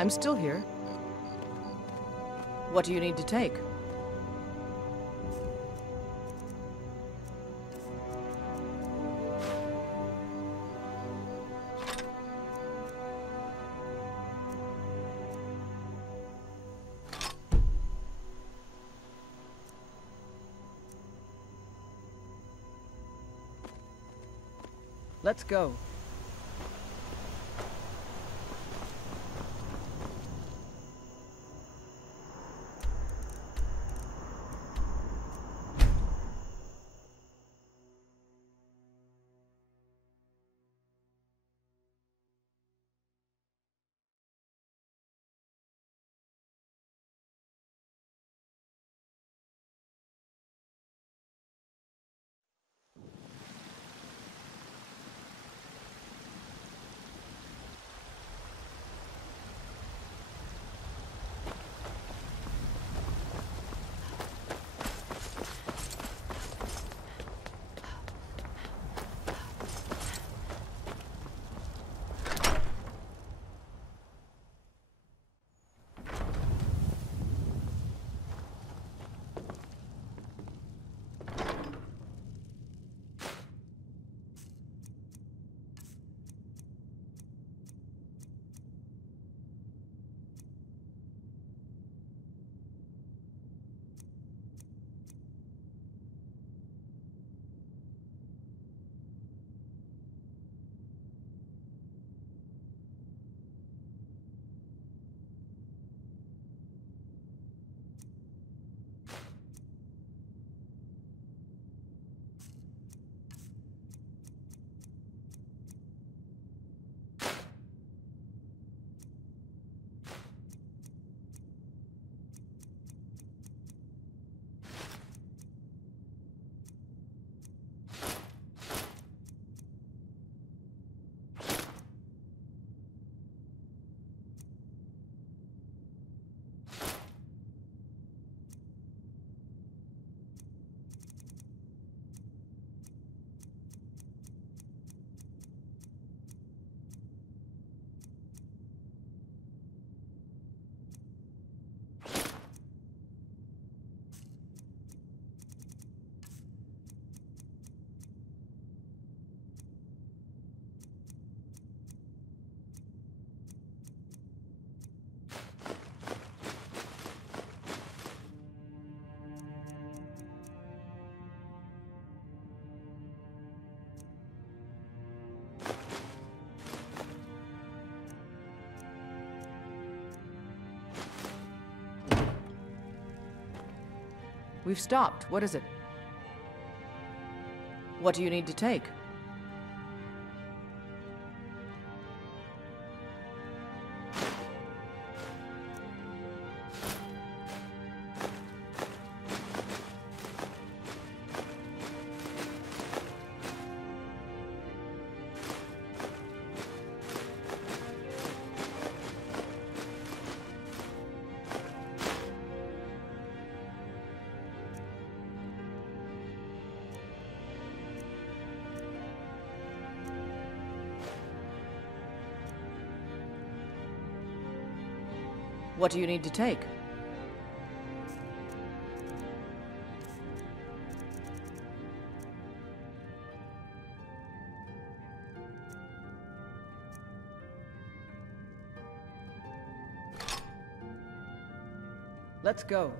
I'm still here. What do you need to take? Let's go. We've stopped. What is it? What do you need to take? What do you need to take? Let's go.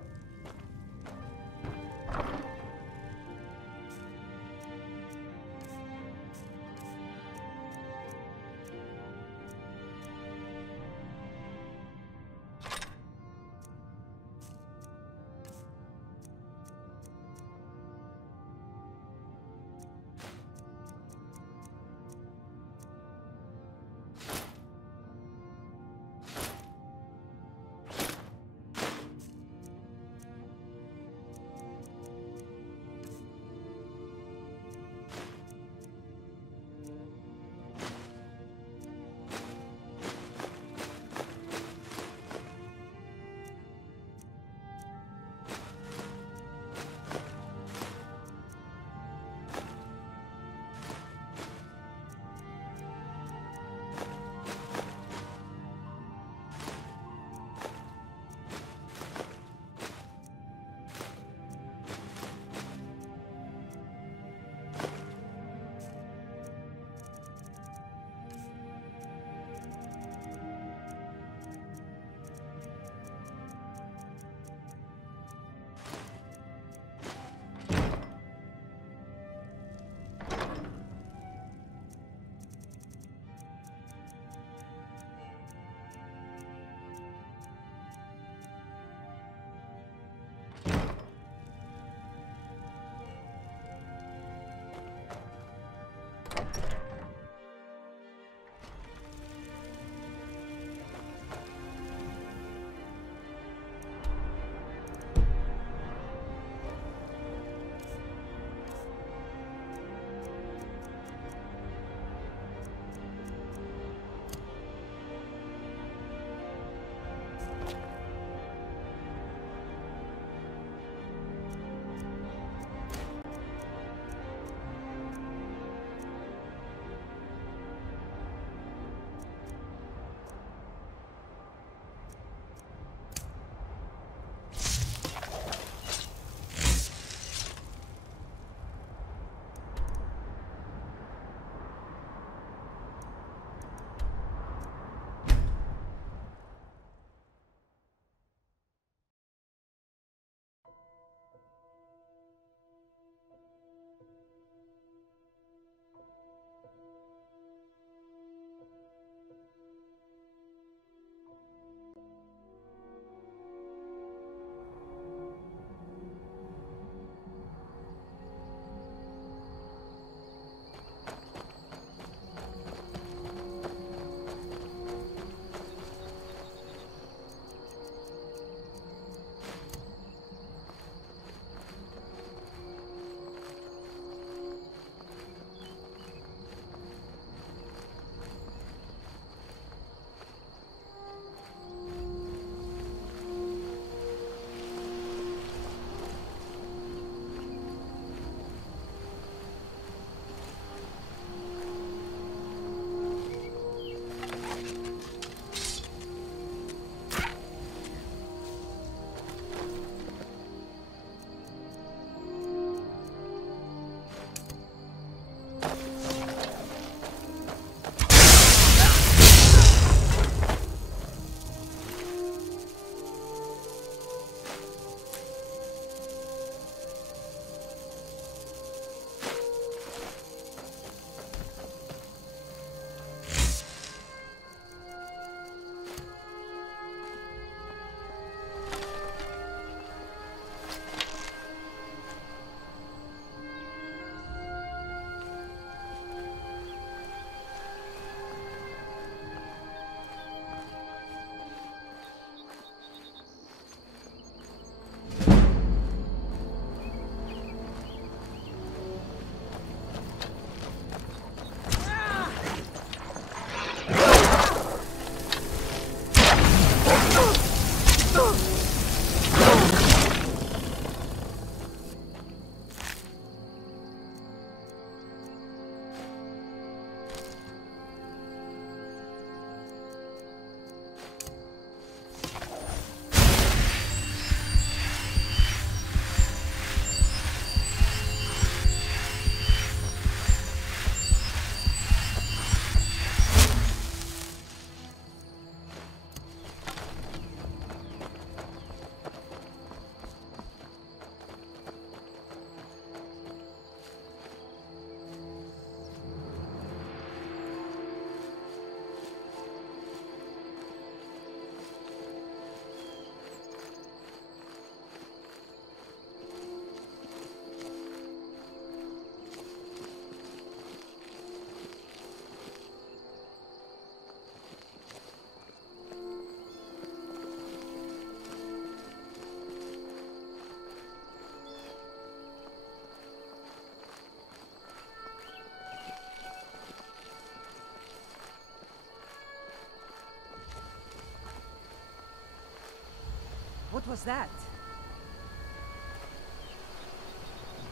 was that?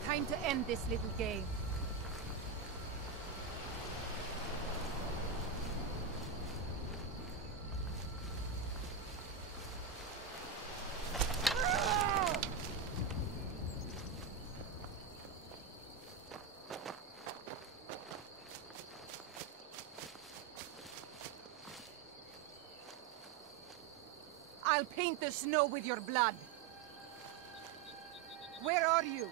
Time to end this little game. I'll paint the snow with your blood. Where are you?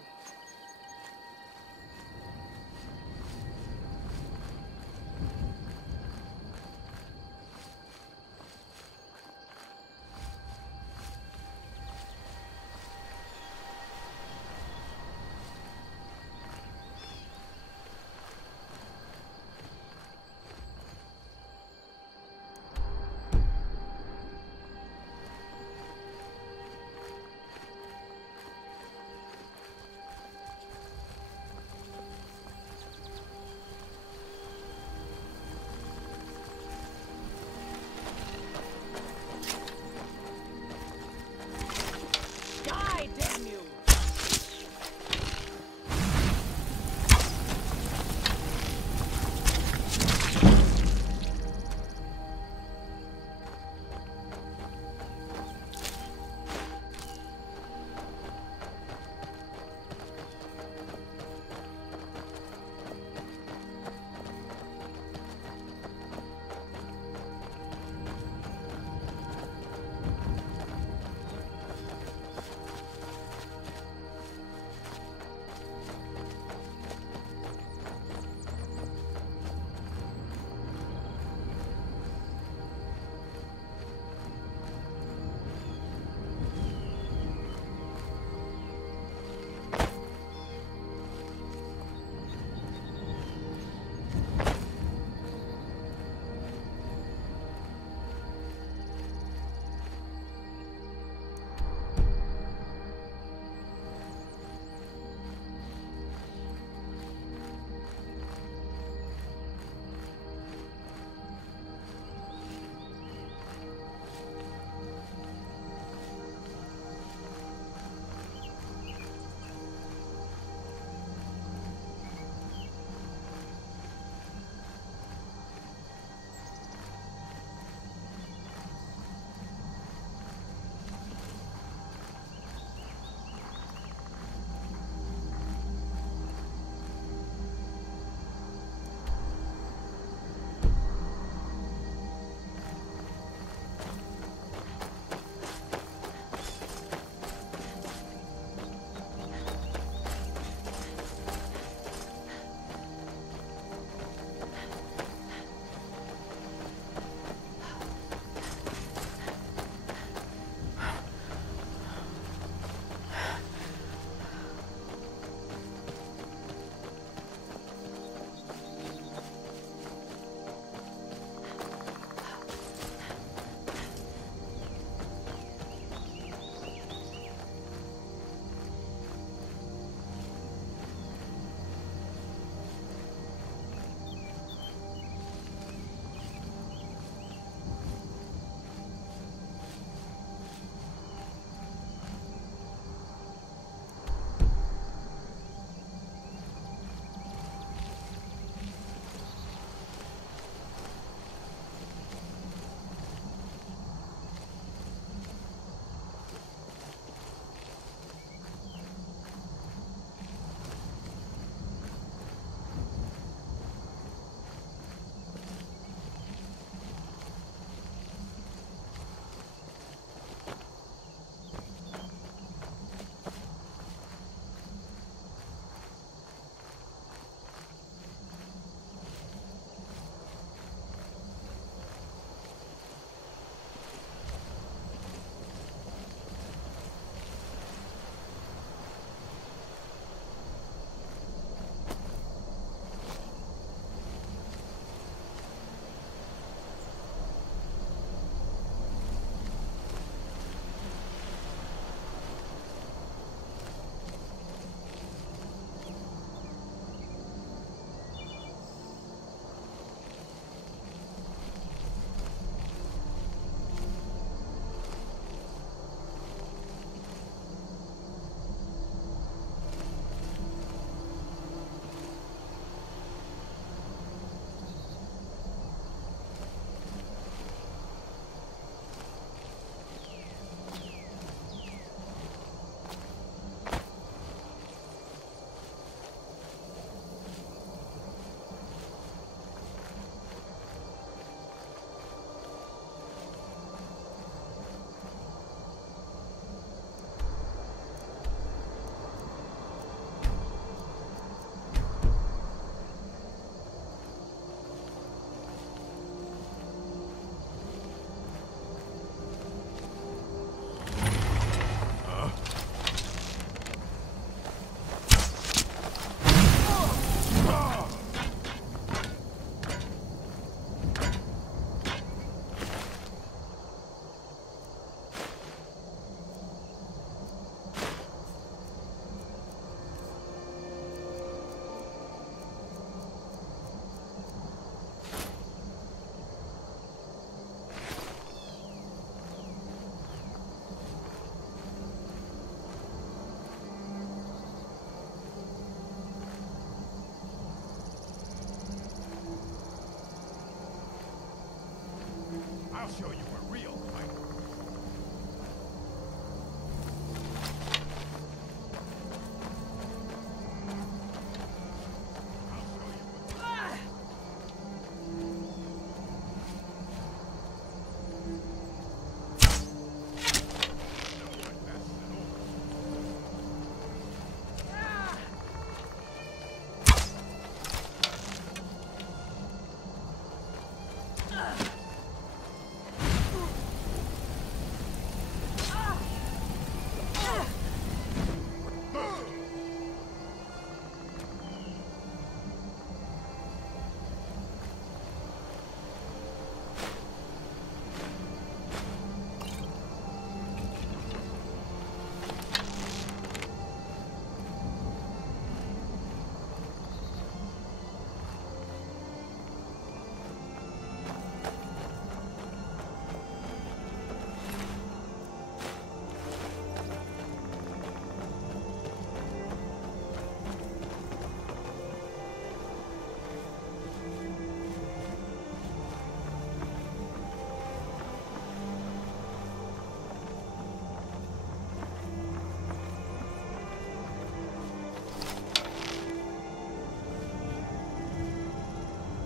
I'll show you a real fighter.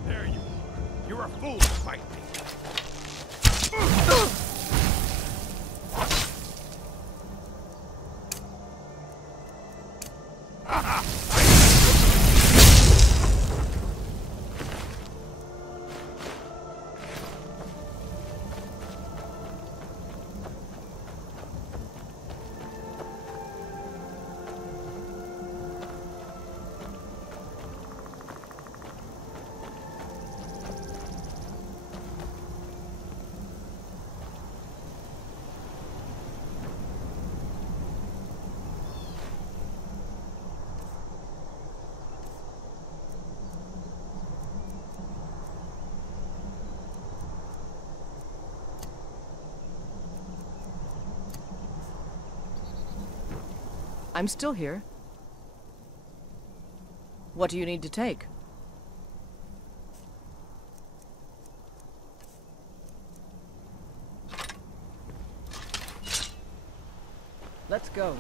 There you are. You're a fool to fight me. I'm still here. What do you need to take? Let's go.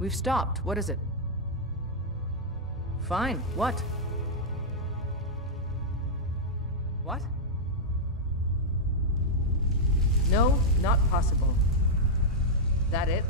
We've stopped. What is it? Fine. What? What? No, not possible. That it?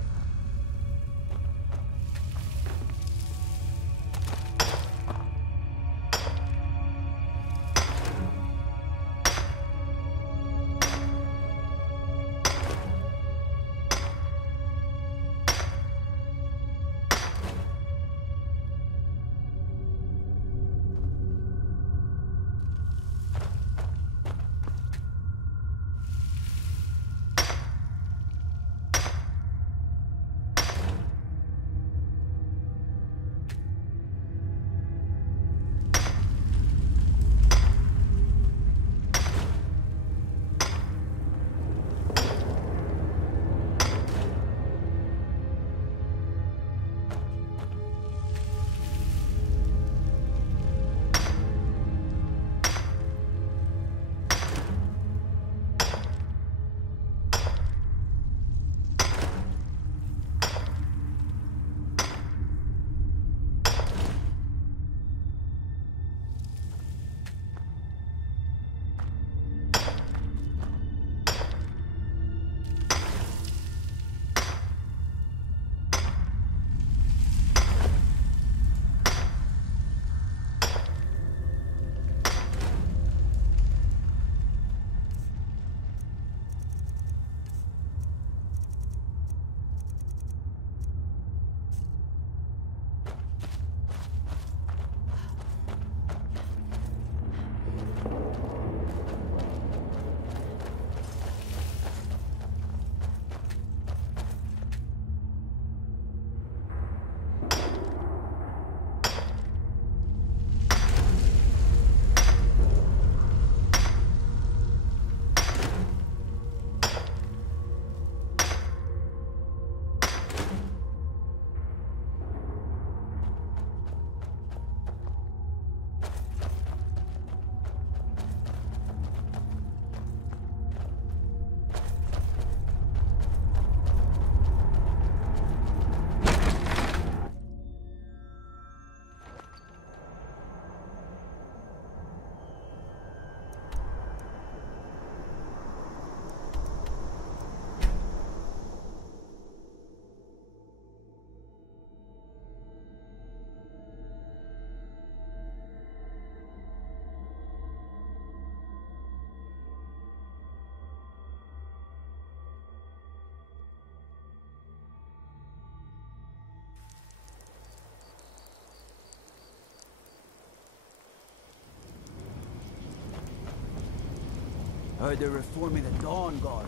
Heard they're reforming the Dawn Guard.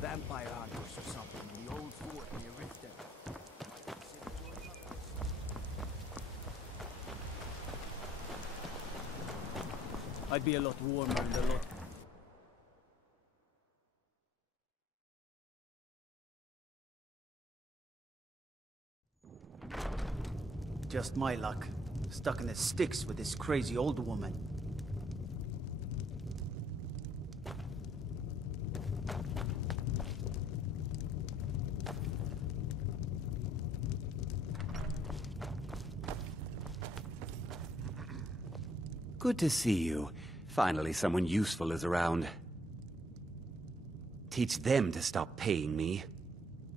Vampire hunters or something in the old fort near Riften. I'd be a lot warmer and a lot... Just my luck. Stuck in the sticks with this crazy old woman. Good to see you. Finally, someone useful is around. Teach them to stop paying me.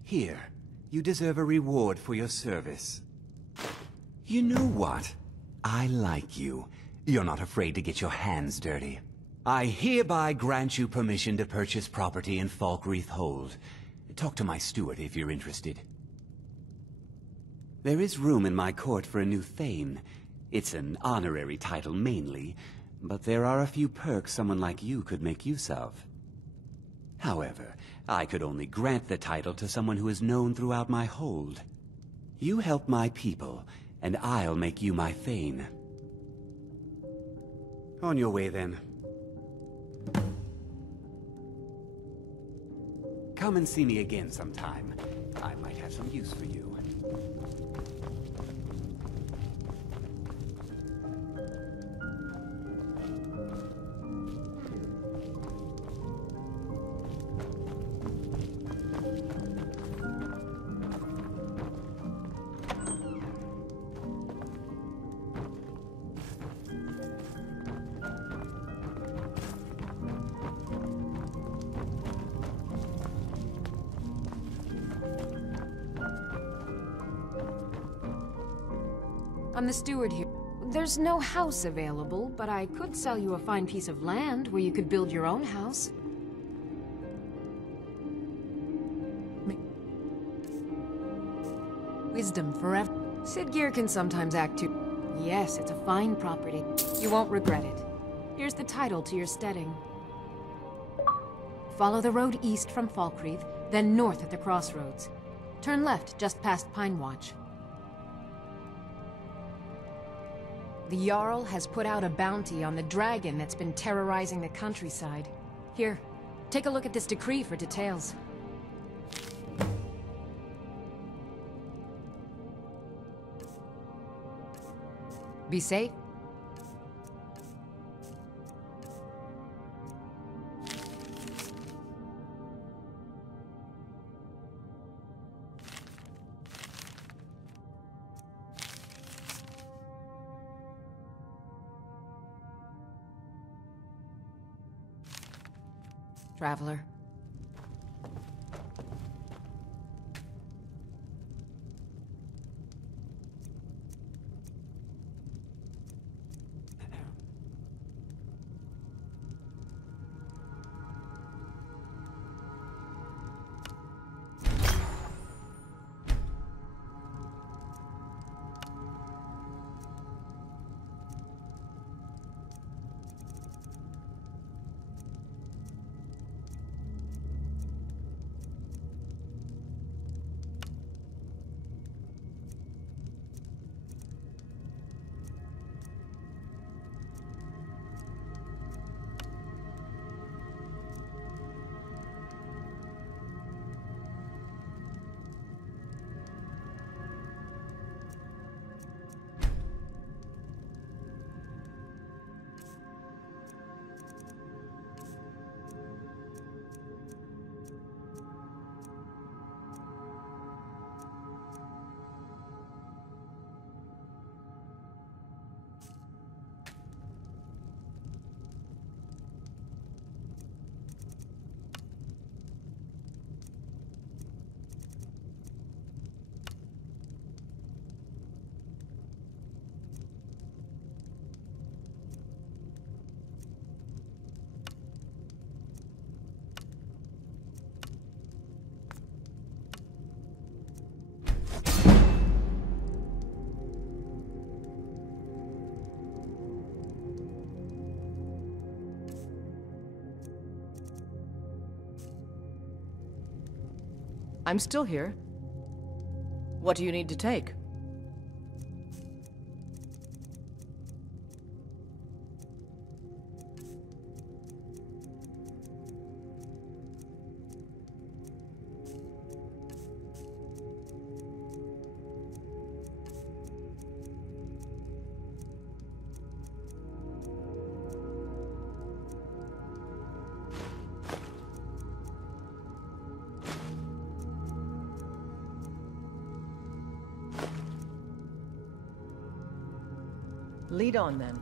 Here, you deserve a reward for your service. You know what? I like you. You're not afraid to get your hands dirty. I hereby grant you permission to purchase property in Falkreath Hold. Talk to my steward if you're interested. There is room in my court for a new Thane. It's an honorary title mainly, but there are a few perks someone like you could make use of. However, I could only grant the title to someone who is known throughout my hold. You help my people, and I'll make you my Thane. On your way, then. Come and see me again sometime. I might have some use for you. I'm the steward here. There's no house available, but I could sell you a fine piece of land where you could build your own house. Wisdom forever. Sid Gear can sometimes act too. Yes, it's a fine property. You won't regret it. Here's the title to your steading. Follow the road east from Falkreath, then north at the crossroads. Turn left just past Pine Watch. The Jarl has put out a bounty on the dragon that's been terrorizing the countryside. Here, take a look at this decree for details. Be safe. Traveler. I'm still here. What do you need to take? Lead on, then.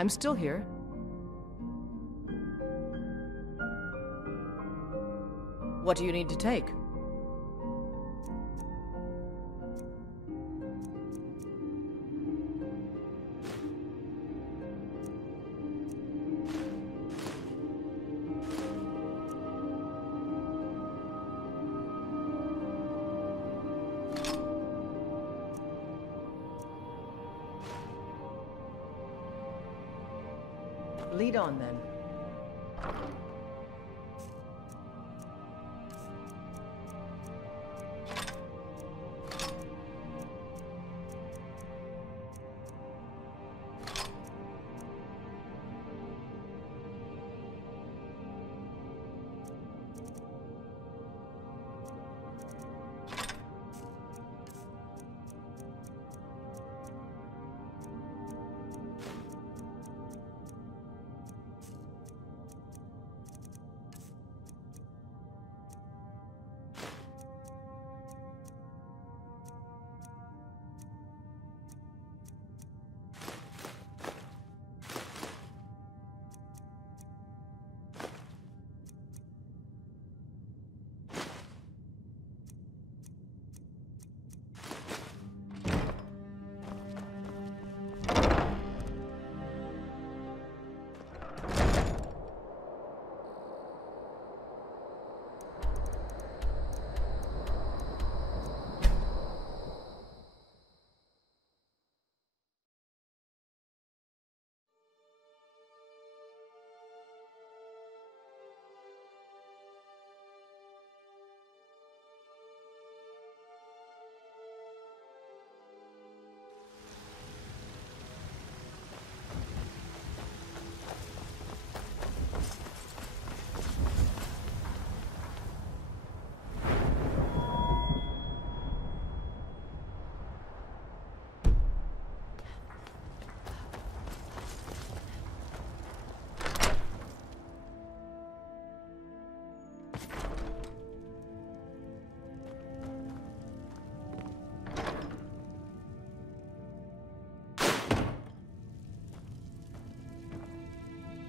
I'm still here. What do you need to take? Lead on, then.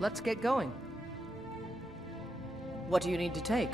Let's get going. What do you need to take?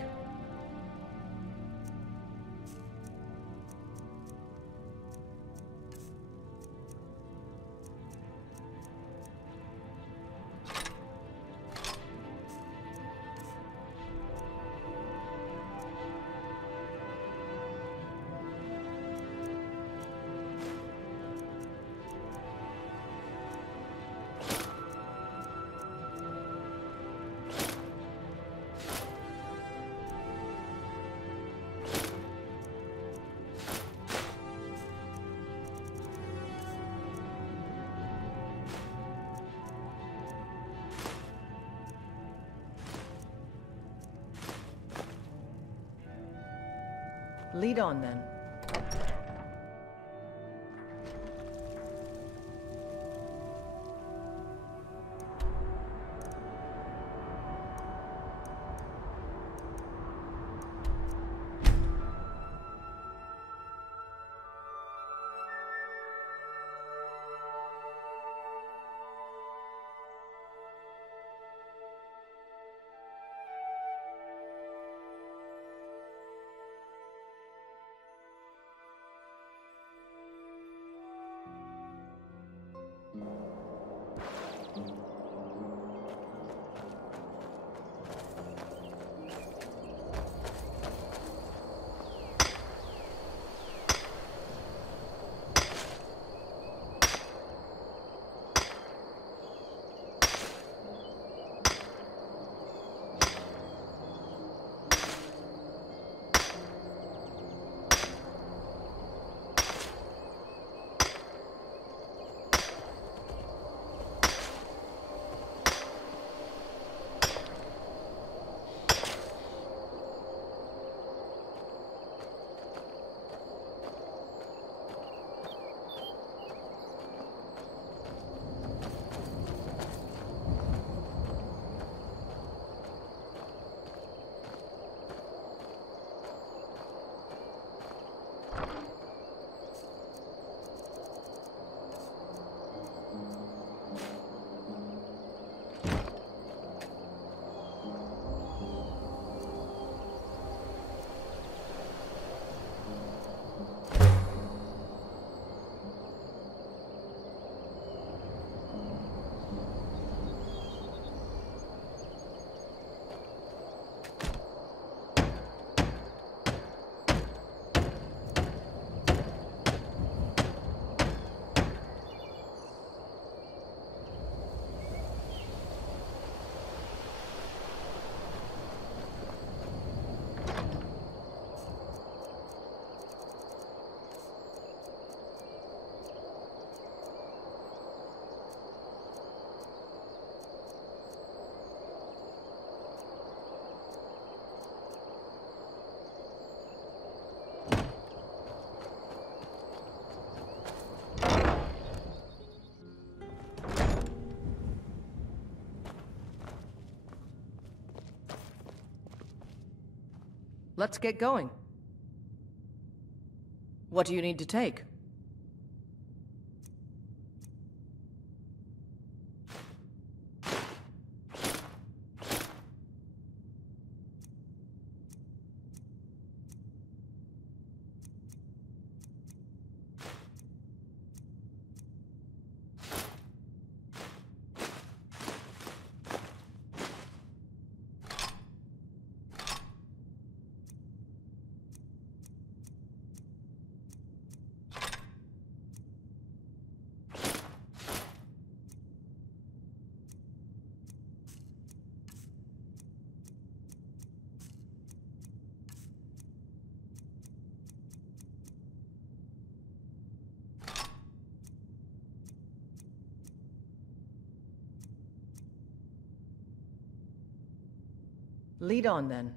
Lead on, then. Let's get going. What do you need to take? Lead on, then.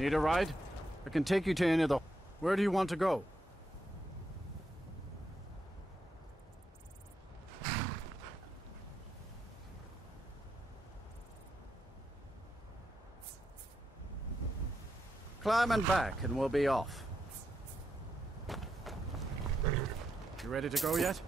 Need a ride? I can take you to any of the... Where do you want to go? Climb and back, and we'll be off. You ready to go yet?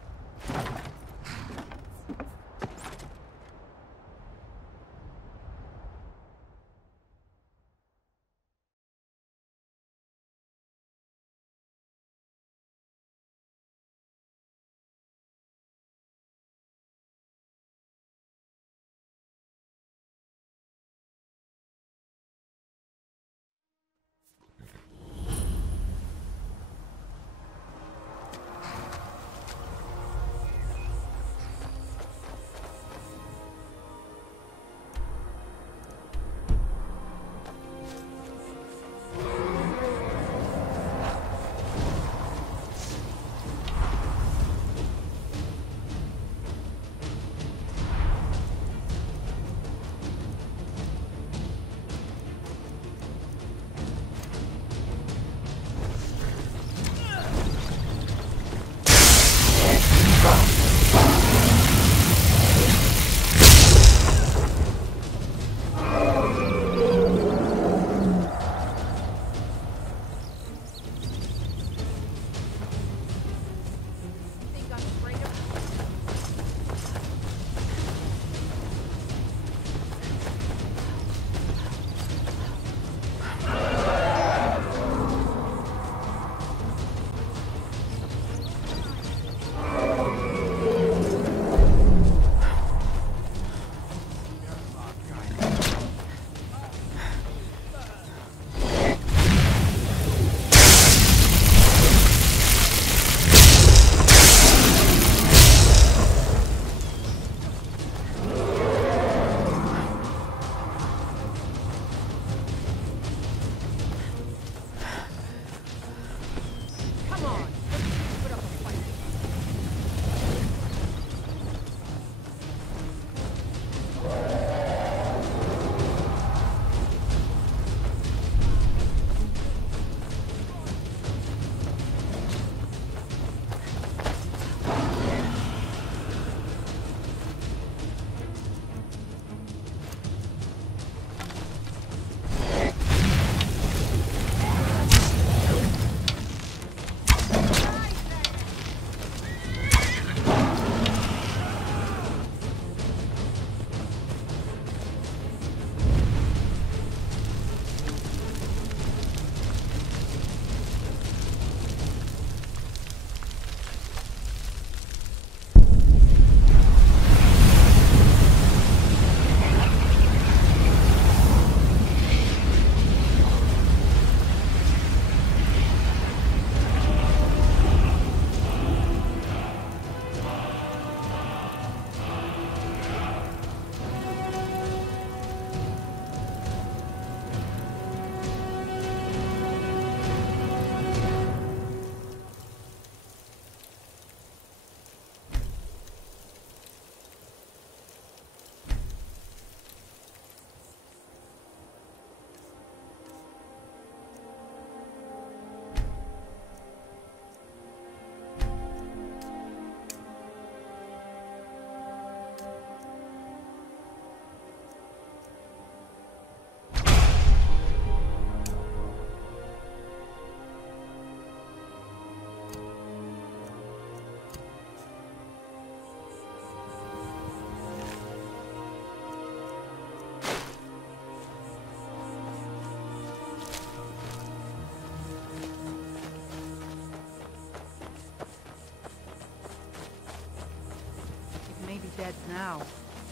Dead now,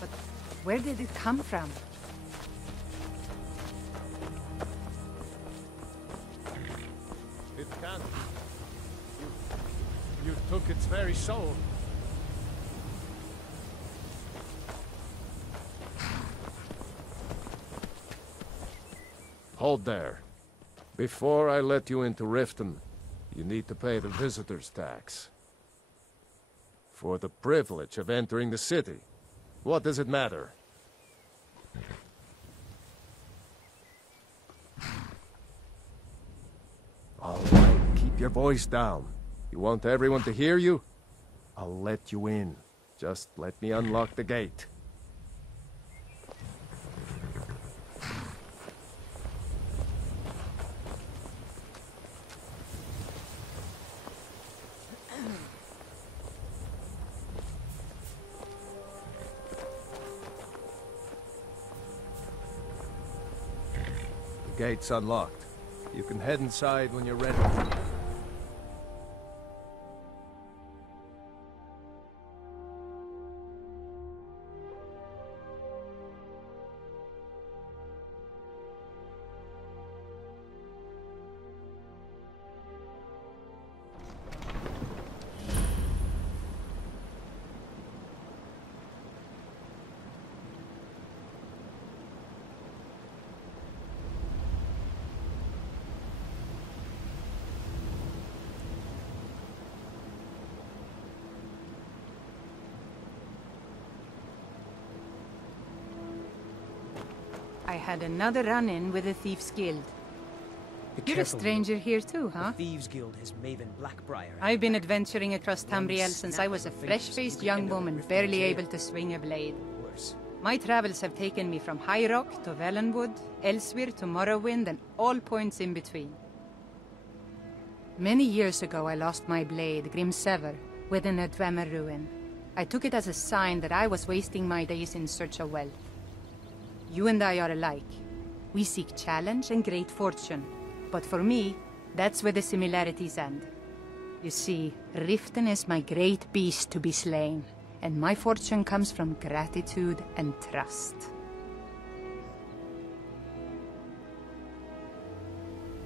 but where did it come from? It can't. You took its very soul. Hold there. Before I let you into Riften, you need to pay the visitor's tax. For the privilege of entering the city. What does it matter? Keep your voice down. You want everyone to hear you? I'll let you in. Just let me unlock the gate. The gate's unlocked. You can head inside when you're ready. I had another run-in with the Thieves Guild. Be You're a careful, stranger here too, huh? The Thieves Guild has Maven Blackbriar. I've been adventuring across Tamriel since I was a fresh-faced young woman, barely able to swing a blade. Worse. My travels have taken me from High Rock to Valenwood, Elsewhere to Morrowind, and all points in between. Many years ago I lost my blade, Grimsever, within a Dwemer ruin. I took it as a sign that I was wasting my days in search of wealth. You and I are alike. We seek challenge and great fortune. But for me, that's where the similarities end. You see, Riften is my great beast to be slain, and my fortune comes from gratitude and trust.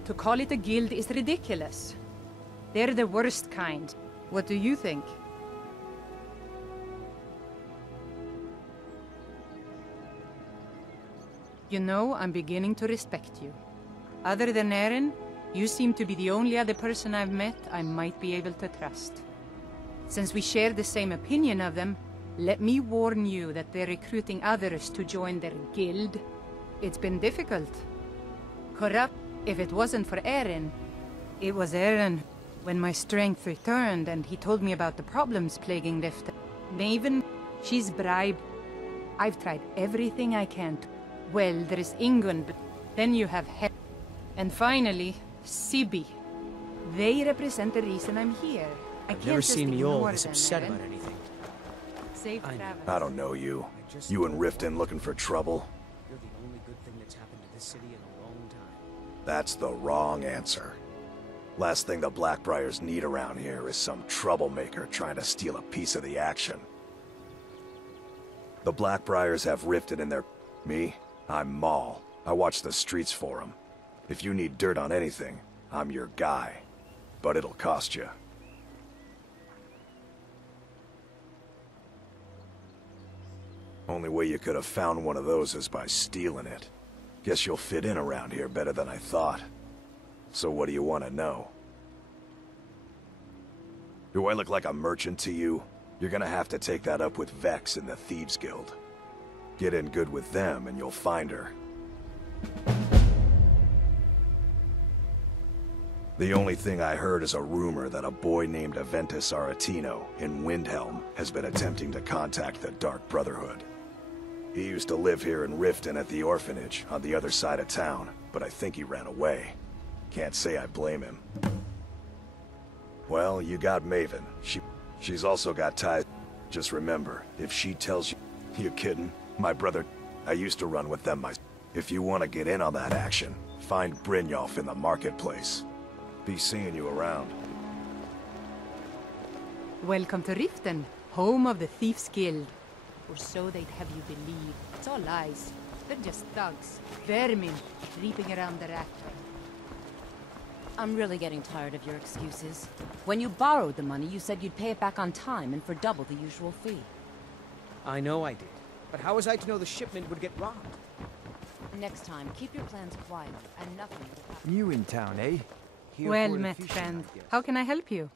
To call it a guild is ridiculous. They're the worst kind. What do you think? You know, I'm beginning to respect you. Other than Eren, you seem to be the only other person I've met I might be able to trust. Since we share the same opinion of them, let me warn you that they're recruiting others to join their guild. It's been difficult. Corrupt, if it wasn't for Eren. It was Eren when my strength returned and he told me about the problems plaguing Riften. Maven, she's bribed. I've tried everything I can to. Well, there is Ingun, then you have Hel. And finally, Sibi. They represent the reason I'm here. I've never seen Mjolnir this upset about anything. Safe I know. travels. I don't know you. You and Riften looking for trouble? You're the only good thing that's happened to this city in a long time. That's the wrong answer. Last thing the Blackbriars need around here is some troublemaker trying to steal a piece of the action. The Blackbriars have Riften in their... Me? I'm Maul. I watch the streets for them. If you need dirt on anything, I'm your guy. But it'll cost you. Only way you could have found one of those is by stealing it. Guess you'll fit in around here better than I thought. So what do you want to know? Do I look like a merchant to you? You're gonna have to take that up with Vex in the Thieves Guild. Get in good with them and you'll find her. The only thing I heard is a rumor that a boy named Aventus Aretino in Windhelm has been attempting to contact the Dark Brotherhood. He used to live here in Riften at the orphanage on the other side of town, but I think he ran away. Can't say I blame him. Well, you got Maven. She's also got ties. Just remember, if she tells you... You kidding? My brother... I used to run with them If you want to get in on that action, find Brynjolf in the marketplace. Be seeing you around. Welcome to Riften, home of the Thieves Guild. Or so they'd have you believe. It's all lies. They're just thugs. Vermin, creeping around the rat trail. I'm really getting tired of your excuses. When you borrowed the money, you said you'd pay it back on time and for double the usual fee. I know I did. But how was I to know the shipment would get robbed? Next time, keep your plans quiet, and nothing will happen. New in town, eh? Here Well for the met, fishing, friend. I guess. How can I help you?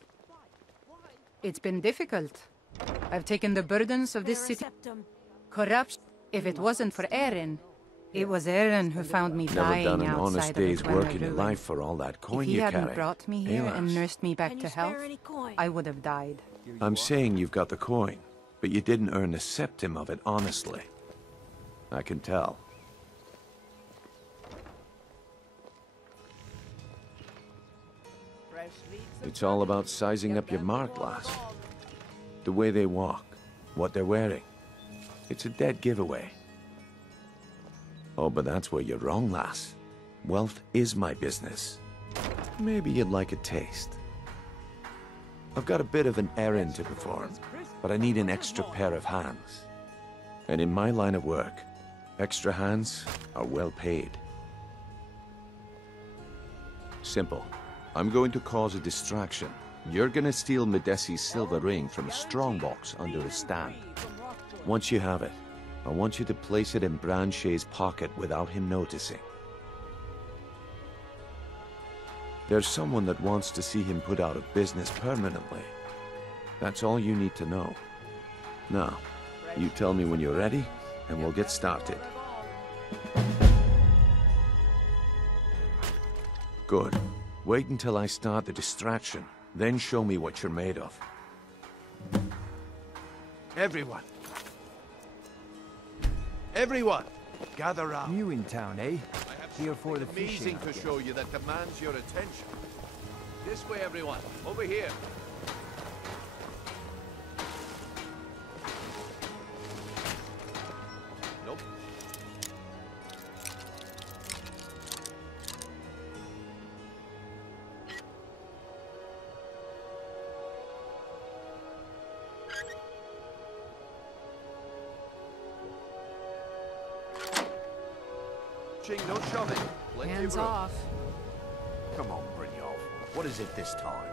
It's been difficult. I've taken the burdens of this city. Corruption. If it wasn't for Eren, It was Aaron who found me Never dying done an outside honest of day's the work in your ruin. life for all that coin If he you hadn't carry. brought me here and Alas. nursed me back to health, I would have died. I'm saying you've got the coin, but you didn't earn a septim of it honestly. I can tell. It's all about sizing up your mark, lass. The way they walk, what they're wearing. It's a dead giveaway. Oh, but that's where you're wrong, lass. Wealth is my business. Maybe you'd like a taste. I've got a bit of an errand to perform, but I need an extra pair of hands. And in my line of work, extra hands are well paid. Simple. I'm going to cause a distraction. You're gonna steal Medesi's silver ring from a strongbox under his stand. Once you have it, I want you to place it in Branche's pocket without him noticing. There's someone that wants to see him put out of business permanently. That's all you need to know. Now, you tell me when you're ready, and we'll get started. Good. Wait until I start the distraction, then show me what you're made of. Everyone! Everyone! Gather round. New in town, eh? Here for the Amazing fishing. to show you that demands your attention. This way, everyone. Over here. Nope. Ching, no shoving. Plenty of Hands room. off. Come on, Brynjolf. What is it this time?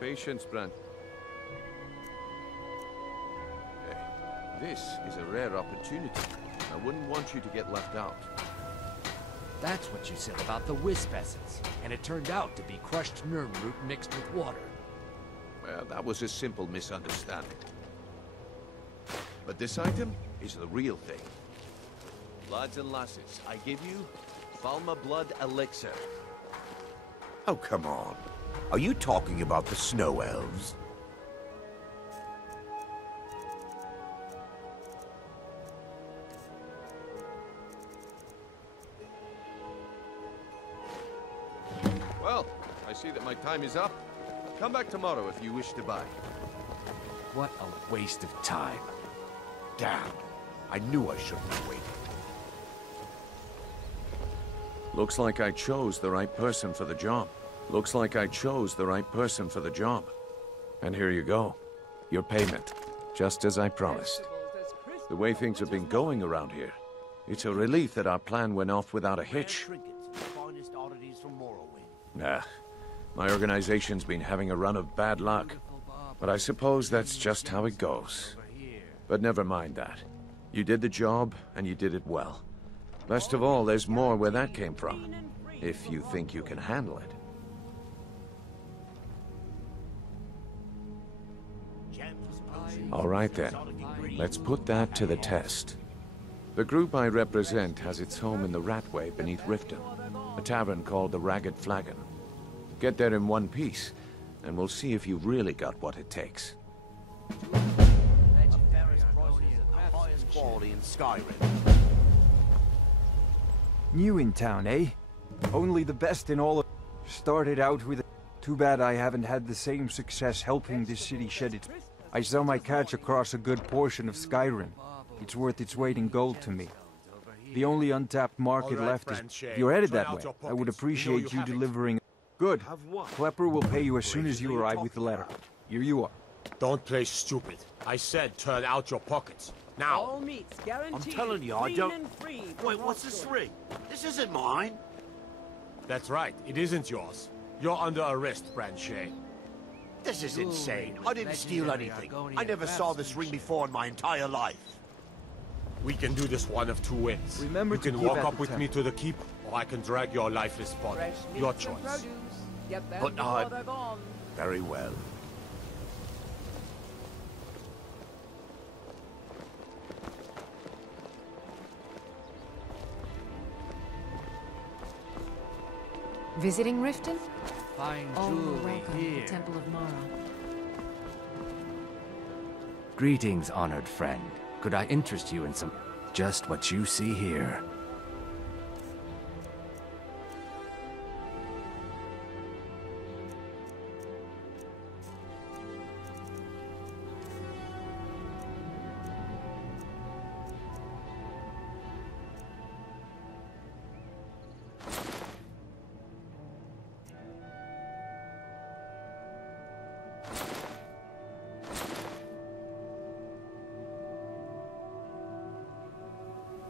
Patience, Brent. Hey, this is a rare opportunity. I wouldn't want you to get left out. That's what you said about the wisp essence, and it turned out to be crushed nerm root mixed with water. Well, that was a simple misunderstanding. But this item is the real thing. Lads and lasses, I give you Falma Blood Elixir. Oh, come on. Are you talking about the snow elves? Well, I see that my time is up. Come back tomorrow if you wish to buy. What a waste of time. Damn. I knew I shouldn't have waited. Looks like I chose the right person for the job. Looks like I chose the right person for the job. And here you go. Your payment. Just as I promised. The way things have been going around here, it's a relief that our plan went off without a hitch. Nah. My organization's been having a run of bad luck. But I suppose that's just how it goes. But never mind that. You did the job, and you did it well. Best of all, there's more where that came from. If you think you can handle it. All right then. Let's put that to the test. The group I represent has its home in the Ratway beneath Riften, a tavern called the Ragged Flagon. Get there in one piece, and we'll see if you've really got what it takes. Quality in Skyrim. New in town, eh? Only the best in all of... Started out with... Too bad I haven't had the same success helping this city shed its... I sell my catch across a good portion of Skyrim. It's worth its weight in gold to me. The only untapped market left is... If you're headed that way, I would appreciate you delivering... Good. Klepper will pay you as soon as you arrive with the letter. Here you are. Don't play stupid. I said turn out your pockets. Now. All meats guaranteed. I'm telling you, I don't... Wait, what's this ring? This isn't mine. That's right. It isn't yours. You're under arrest, Branche. This is insane. I didn't steal anything. I never saw this ring before in my entire life. We can do this one of two ways. Remember you to can keep walk at up the with me to the keep, or I can drag your lifeless body. Your choice. But very well. Visiting Riften? Fine Oh, jewelry welcome to here. the Temple of Mara. Greetings, honored friend. Could I interest you in some... just what you see here?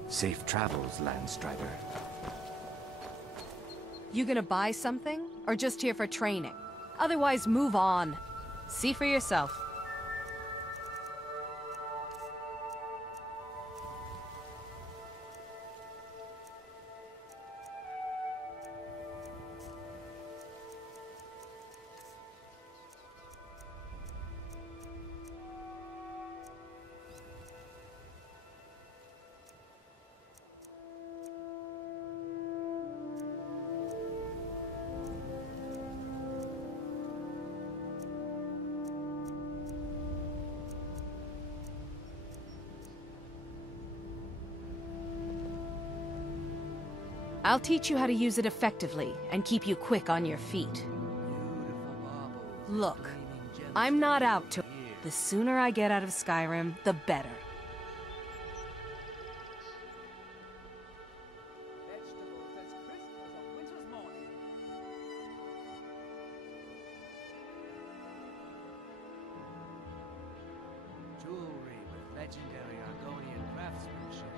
Safe travels, Landstrider. You gonna buy something? Or just here for training? Otherwise, move on. See for yourself. I'll teach you how to use it effectively and keep you quick on your feet. Look, I'm not out to... The sooner I get out of Skyrim, the better. Jewelry with legendary Argonian craftsmanship.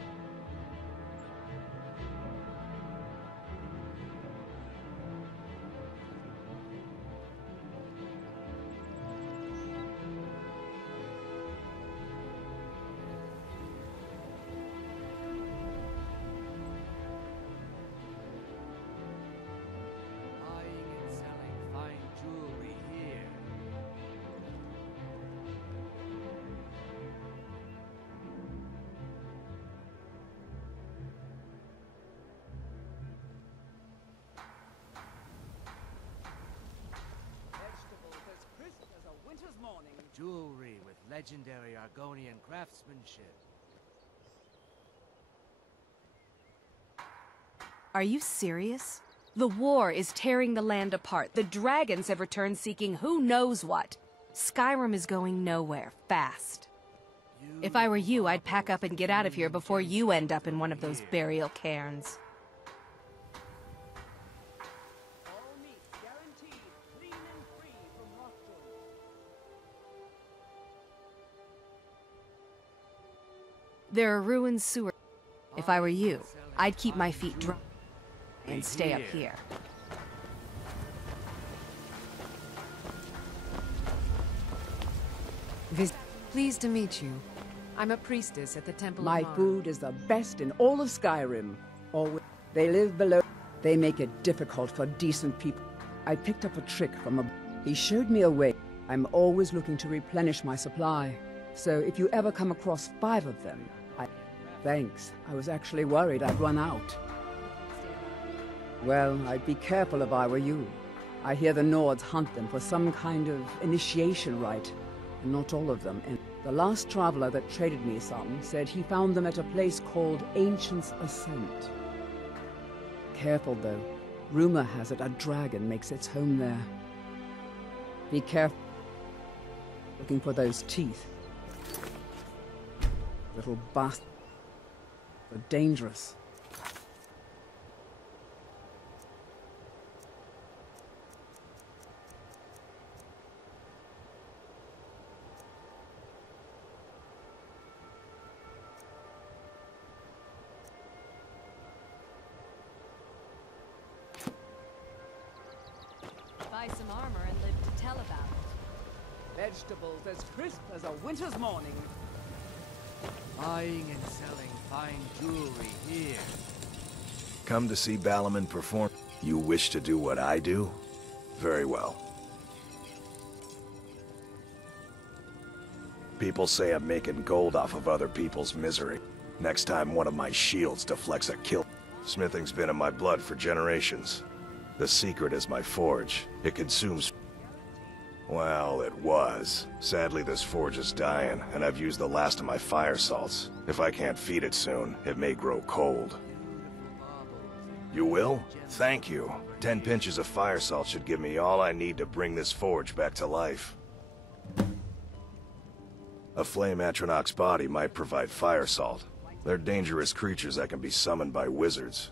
Buying and selling fine jewelry here. Vegetables as crisp as a winter's morning. Jewelry with legendary Argonian craftsmanship. Are you serious? The war is tearing the land apart. The dragons have returned seeking who knows what. Skyrim is going nowhere, fast. If I were you, I'd pack up and get out of here before you end up in one of those burial cairns. All meat guaranteed, clean and free from rockdom. There are ruined sewers. If I were you, I'd keep my feet dry and stay up here. Pleased to meet you. I'm a priestess at the Temple My of Mara. food is the best in all of Skyrim. Always. They live below. They make it difficult for decent people. I picked up a trick from a... He showed me a way. I'm always looking to replenish my supply. So if you ever come across 5 of them, Thanks. I was actually worried I'd run out. Well, I'd be careful if I were you. I hear the Nords hunt them for some kind of initiation rite. And not all of them. And the last traveler that traded me some said he found them at a place called Ancient's Ascent. Careful, though. Rumor has it a dragon makes its home there. Be careful. Looking for those teeth. Little bastards. They're dangerous. Buy some armor and live to tell about it. Vegetables as crisp as a winter's morning. Buying and selling fine jewelry here. Come to see Balaman perform. You wish to do what I do? Very well. People say I'm making gold off of other people's misery. Next time one of my shields deflects a kill. Smithing's been in my blood for generations. The secret is my forge. It consumes... Well, it was. Sadly, this forge is dying, and I've used the last of my fire salts. If I can't feed it soon, it may grow cold. You will? Thank you. 10 pinches of fire salt should give me all I need to bring this forge back to life. A flame Atronach's body might provide fire salt. They're dangerous creatures that can be summoned by wizards.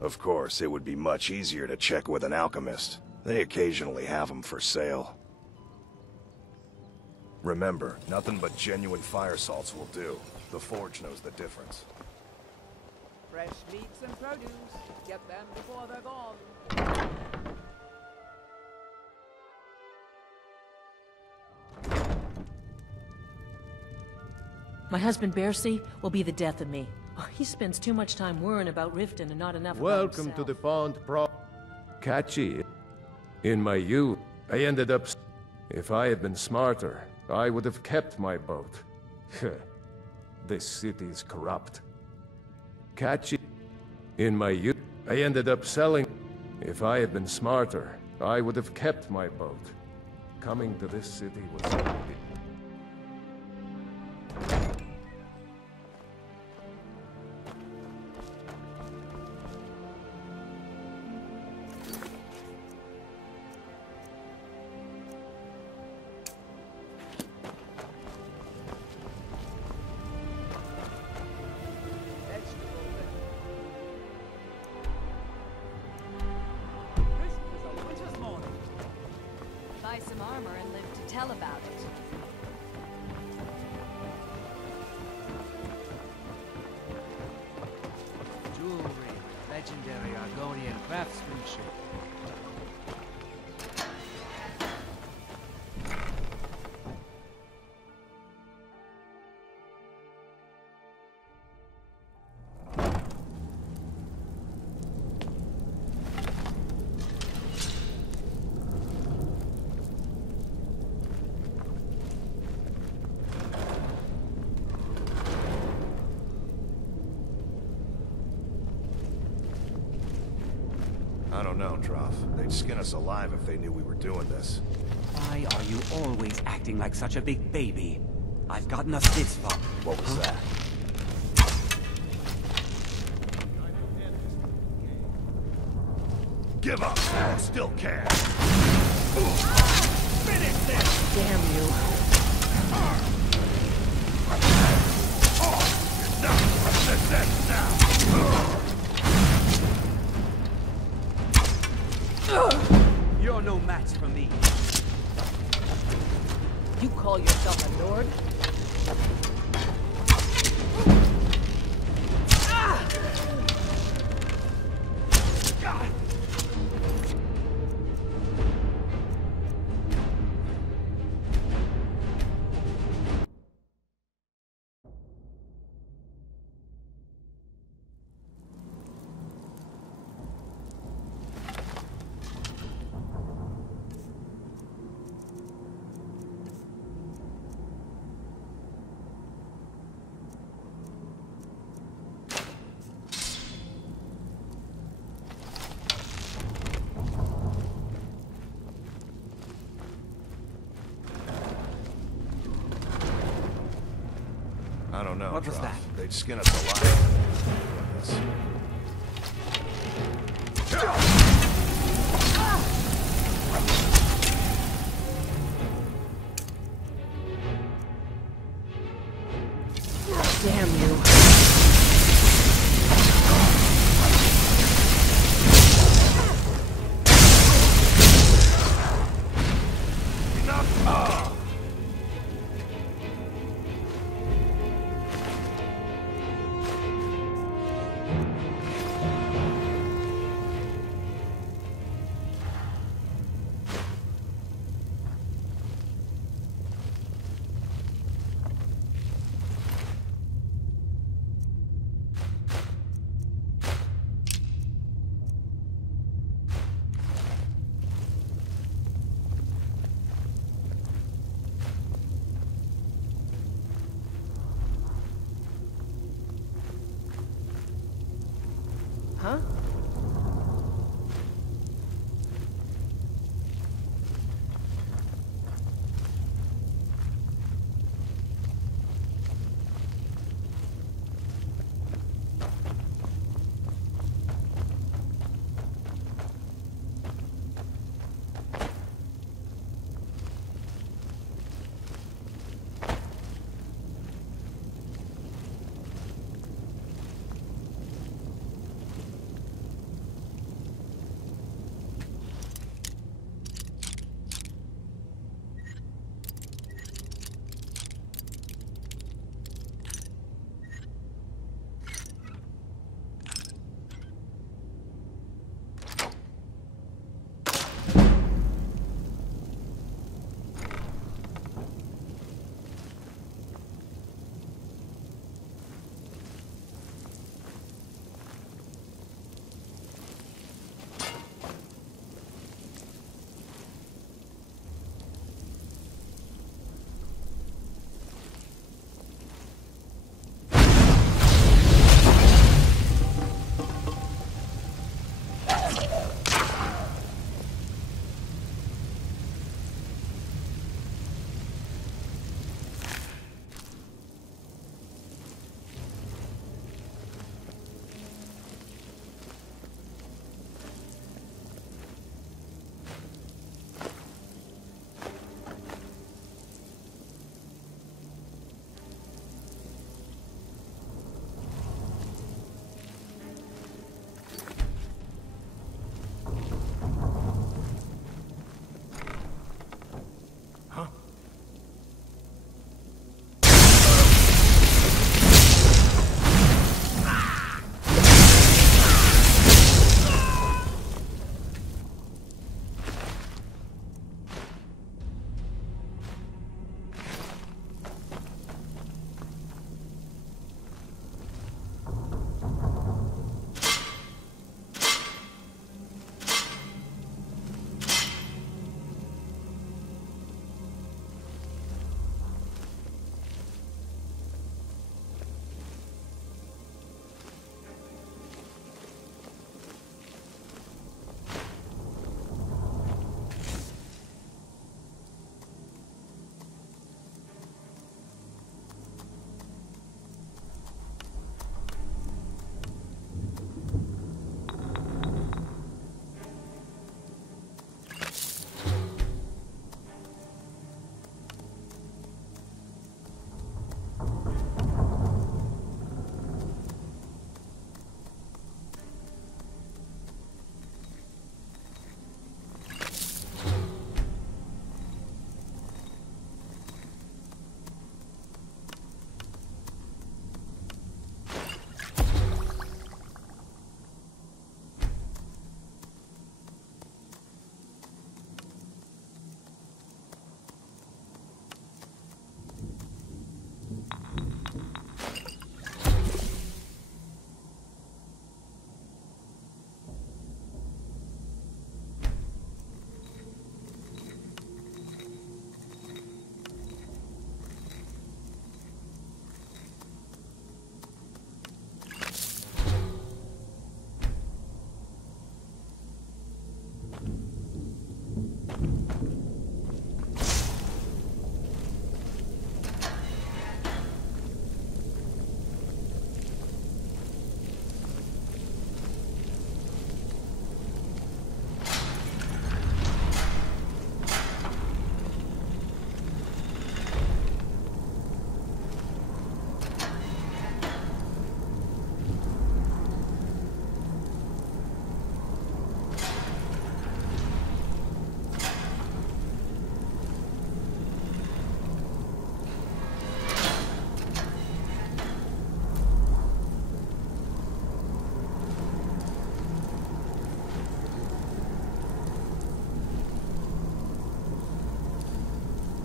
Of course, it would be much easier to check with an alchemist. They occasionally have them for sale. Remember, nothing but genuine fire salts will do. The forge knows the difference. Fresh meats and produce. Get them before they're gone. My husband Bercy will be the death of me. Oh, he spends too much time worrying about Riften and not enough about himself. To the pond, Catchy. In my youth, I ended up... If I had been smarter, I would have kept my boat. This city is corrupt. Catchy. In my youth, I ended up selling... If I had been smarter, I would have kept my boat. Coming to this city was... Buy some armor and live to tell about it. Jewelry, legendary Argonian craftsmanship. I don't know, Trough. They'd skin us alive if they knew we were doing this. Why are you always acting like such a big baby? I've gotten us this far. What was that? Give up! I still can! Finish this! Damn you. This now! You're no match for me. You call yourself a Nord? I don't know, What was Trough. that? They'd skin us alive. Damn you.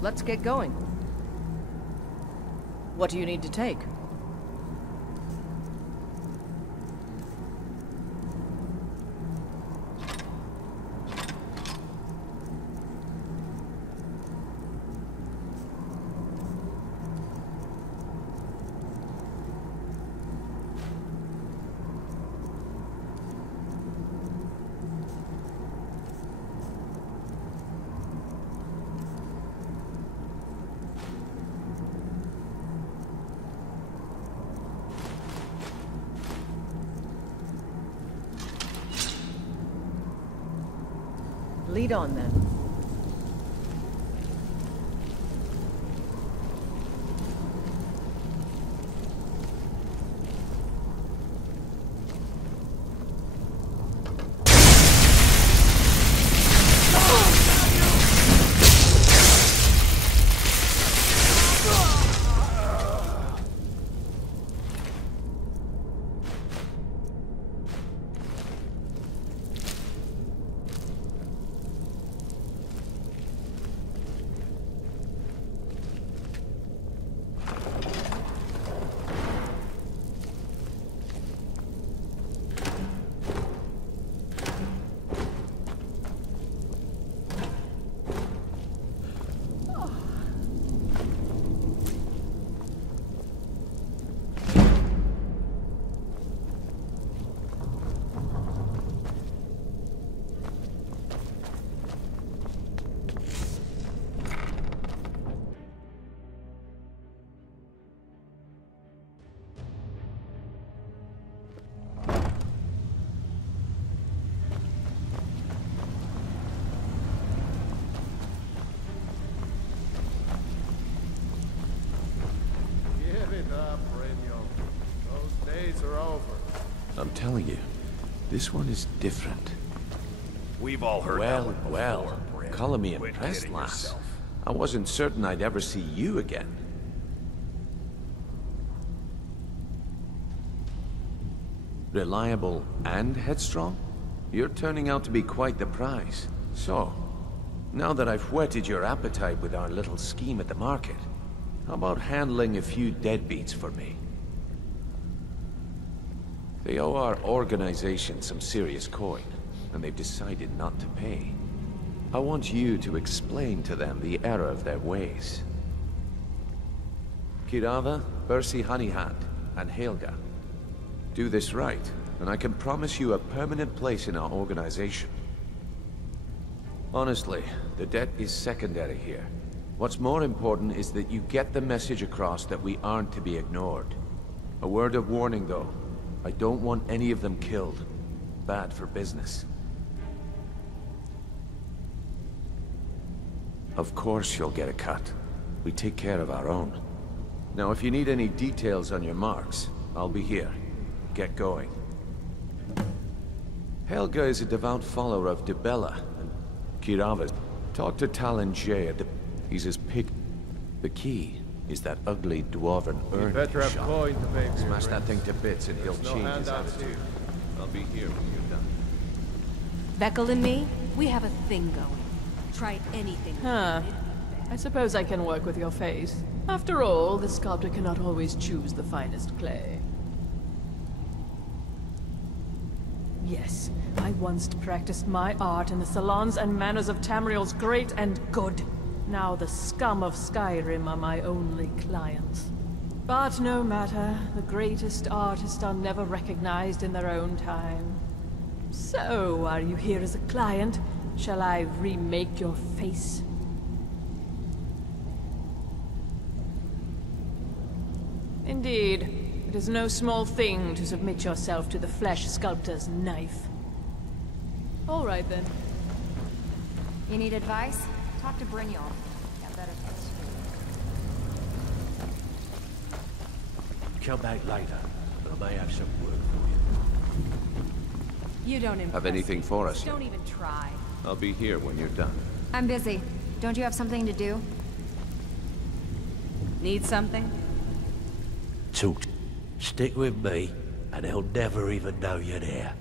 Let's get going. What do you need to take? Lead on, then. I'm telling you, this one is different. We've all heard that one before, Well, Bryn. calling me Quit impressed, kidding lass. yourself. I wasn't certain I'd ever see you again. Reliable and headstrong? You're turning out to be quite the prize. So, now that I've whetted your appetite with our little scheme at the market, how about handling a few deadbeats for me? They owe our organization some serious coin, and they've decided not to pay. I want you to explain to them the error of their ways. Kirava, Bersi Honeyhand, and Helga. Do this right, and I can promise you a permanent place in our organization. Honestly, the debt is secondary here. What's more important is that you get the message across that we aren't to be ignored. A word of warning, though. I don't want any of them killed. Bad for business. Of course you'll get a cut. We take care of our own. Now, if you need any details on your marks, I'll be here. Get going. Helga is a devout follower of Dibella, and Kirava. Talk to Talon J at the... He's his pig. The key is that ugly dwarven urn. better have coin to pay for your Smash that drinks. thing to bits and he'll There's no change his handouts attitude. here. I'll be here when you're done. Vekel and me, we have a thing going. Try anything. Huh. I suppose I can work with your face. After all, the sculptor cannot always choose the finest clay. Yes, I once practiced my art in the salons and manners of Tamriel's great and good. Now the scum of Skyrim are my only clients. But no matter, the greatest artists are never recognized in their own time. So, are you here as a client? Shall I remake your face? Indeed. It is no small thing to submit yourself to the flesh sculptor's knife. All right, then. You need advice? Talk to Brynjolf. Got better things to do. Come back later. I may have some work for you. You don't impress Have anything me. for us? Don't even try. I'll be here when you're done. I'm busy. Don't you have something to do? Need something? Toot. Stick with me, and they'll never even know you're there.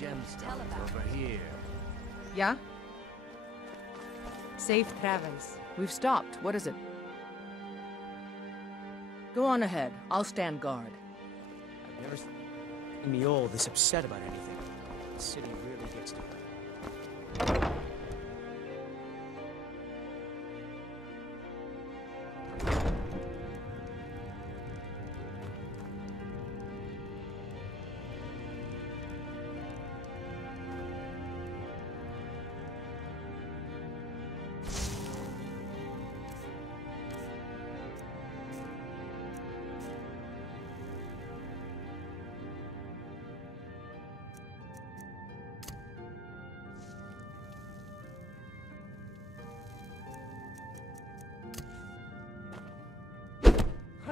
gemstones over here. Yeah? Safe travels. We've stopped. What is it? Go on ahead. I'll stand guard. I've never seen me all this upset about anything. The city really gets to her.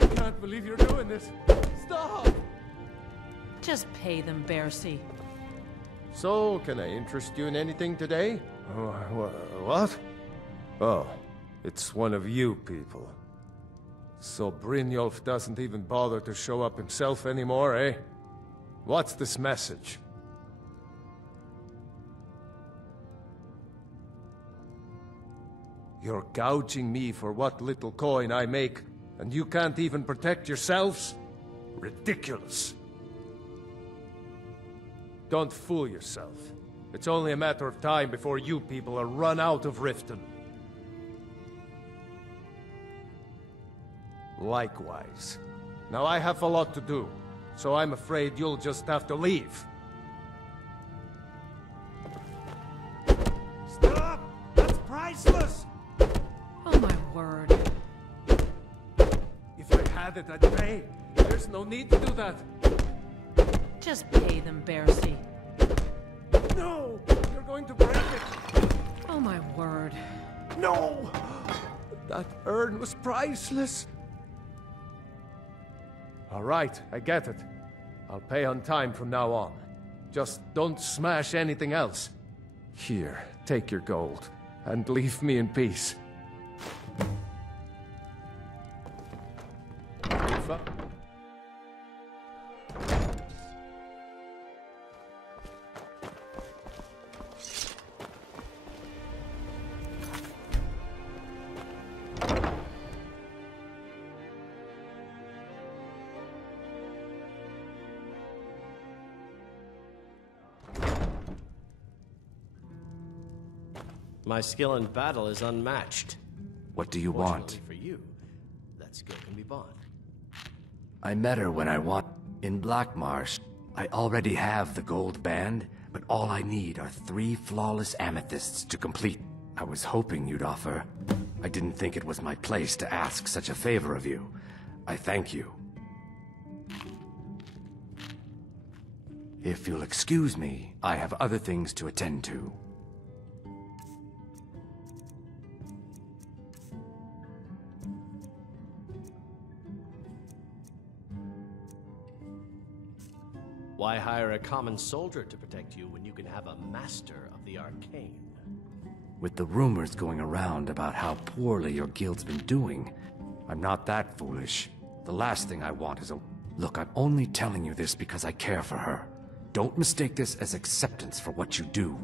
I can't believe you're doing this. Stop! Just pay them, Bercy. So, can I interest you in anything today? What? Oh, it's one of you people. So Brynjolf doesn't even bother to show up himself anymore, eh? What's this message? You're gouging me for what little coin I make, and you can't even protect yourselves? Ridiculous. Don't fool yourself. It's only a matter of time before you people are run out of Riften. Likewise. Now I have a lot to do, so I'm afraid you'll just have to leave. Stop! That's priceless! Oh my word. If I had it, I'd pay. There's no need to do that. Just pay them, Bercy. No! You're going to break it! Oh my word. No! That urn was priceless. All right, I get it. I'll pay on time from now on. Just don't smash anything else. Here, take your gold, and leave me in peace. Aoife? My skill in battle is unmatched. What do you want? Fortunately for you, that skill can be bought. I met her when I want. In Blackmarsh. I already have the gold band, but all I need are 3 flawless amethysts to complete. I was hoping you'd offer. I didn't think it was my place to ask such a favor of you. I thank you. If you'll excuse me, I have other things to attend to. Why hire a common soldier to protect you when you can have a master of the arcane? With the rumors going around about how poorly your guild's been doing, I'm not that foolish. The last thing I want is a... Look, I'm only telling you this because I care for her. Don't mistake this as acceptance for what you do.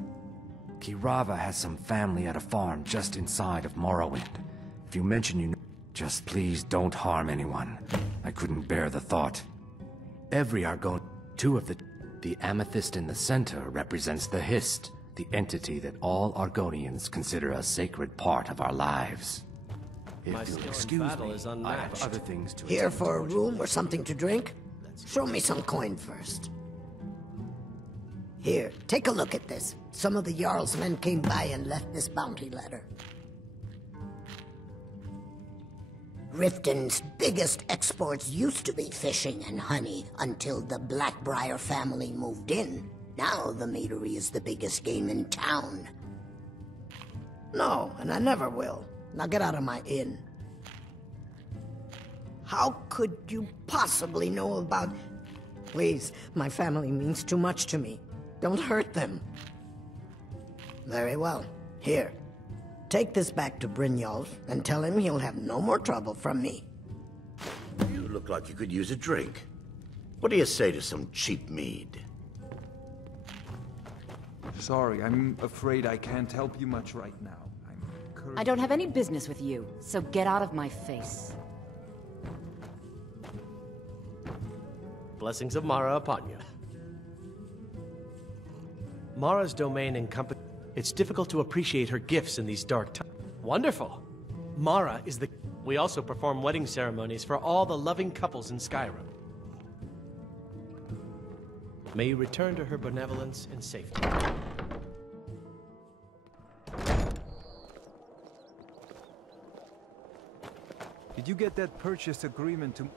Kirava has some family at a farm just inside of Morrowind. If you mention you know... Just please don't harm anyone. I couldn't bear the thought. Every Argon... 2 of the amethyst in the center represents the Hist, the entity that all Argonians consider a sacred part of our lives. If you'll excuse me, I have other things to Here for a room or something to drink? Show me some coin first. Here, take a look at this. Some of the Jarl's men came by and left this bounty letter. Riften's biggest exports used to be fishing and honey until the Blackbriar family moved in. Now the Maedery is the biggest game in town. No, and I never will. Now get out of my inn. How could you possibly know about... Please, my family means too much to me. Don't hurt them. Very well. Here. Take this back to Brynjolf and tell him he'll have no more trouble from me. You look like you could use a drink. What do you say to some cheap mead? Sorry, I'm afraid I can't help you much right now. I don't have any business with you, so get out of my face. Blessings of Mara upon you. Mara's domain encompasses... It's difficult to appreciate her gifts in these dark times. Wonderful! Mara is the... We also perform wedding ceremonies for all the loving couples in Skyrim. May you return to her benevolence in safety. Did you get that purchase agreement to...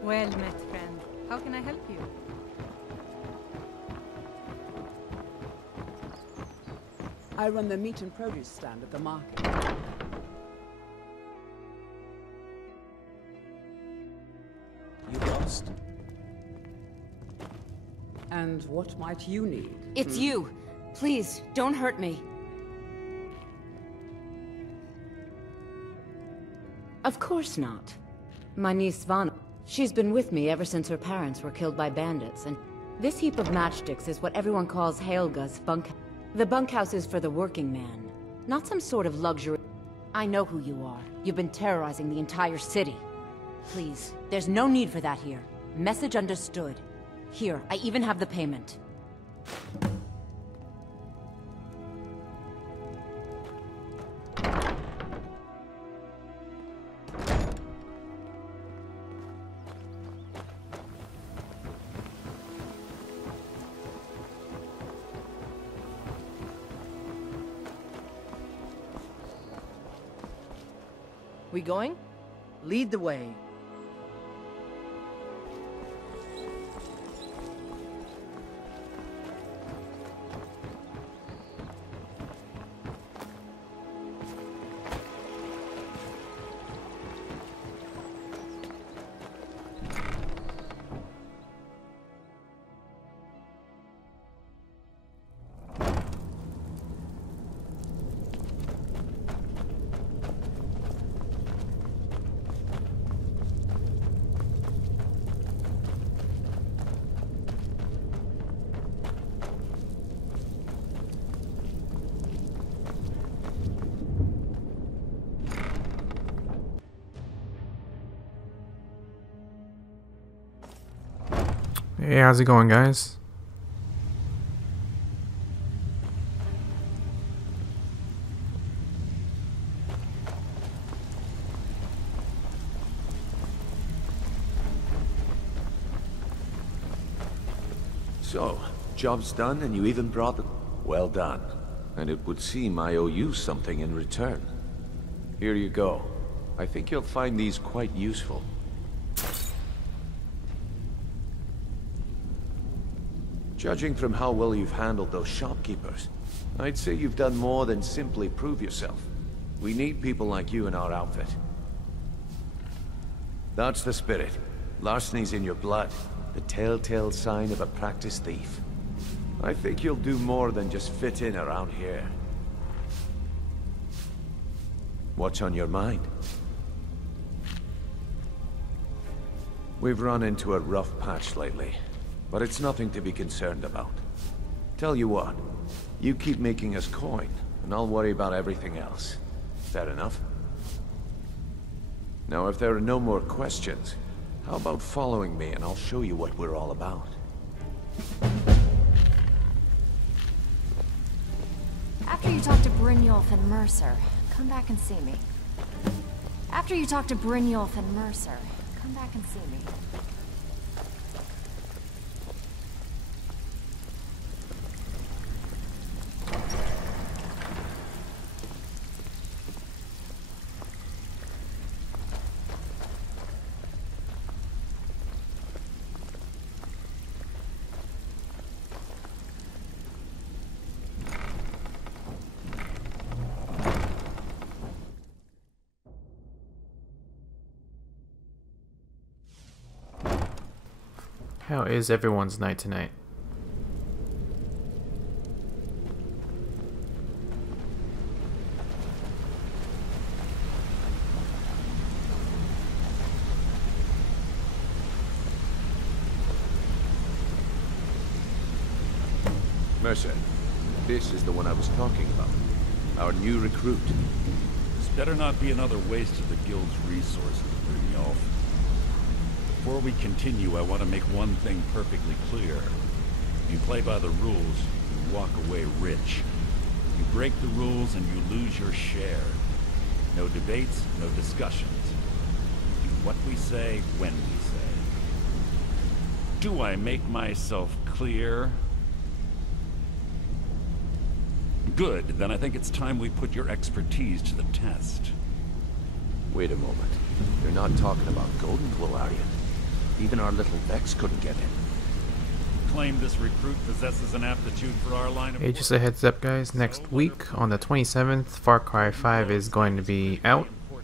Well met, friend. How can I help you? I run the meat and produce stand at the market. You lost? And what might you need? It's you. Please, don't hurt me. Of course not. My niece Svana. She's been with me ever since her parents were killed by bandits, and this heap of matchsticks is what everyone calls Helga's bunkhouse. The bunkhouse is for the working man, not some sort of luxury. I know who you are. You've been terrorizing the entire city. Please, there's no need for that here. Message understood. Here, I even have the payment. We going? Lead the way. Hey, how's it going, guys? So, job's done and you even brought the... Well done. And it would seem I owe you something in return. Here you go. I think you'll find these quite useful. Judging from how well you've handled those shopkeepers, I'd say you've done more than simply prove yourself. We need people like you in our outfit. That's the spirit. Larceny's in your blood, the telltale sign of a practiced thief. I think you'll do more than just fit in around here. What's on your mind? We've run into a rough patch lately. But it's nothing to be concerned about. Tell you what, you keep making us coin, and I'll worry about everything else. Fair enough? Now, if there are no more questions, how about following me and I'll show you what we're all about? After you talk to Brynjolf and Mercer, come back and see me. After you talk to Brynjolf and Mercer, come back and see me. How is everyone's night tonight? Mercer, this is the one I was talking about. Our new recruit. This better not be another waste of the guild's resources, Brynjolf. Before we continue, I want to make one thing perfectly clear. You play by the rules, you walk away rich. You break the rules and you lose your share. No debates, no discussions. Do what we say, when we say. Do I make myself clear? Good, then I think it's time we put your expertise to the test. Wait a moment. You're not talking about Golden Glow, are you? Even our little Vex couldn't get in. Claim this recruit possesses an aptitude for our line of Hey, just a heads up guys, next week on the 27th, Far Cry 5 is going to be out for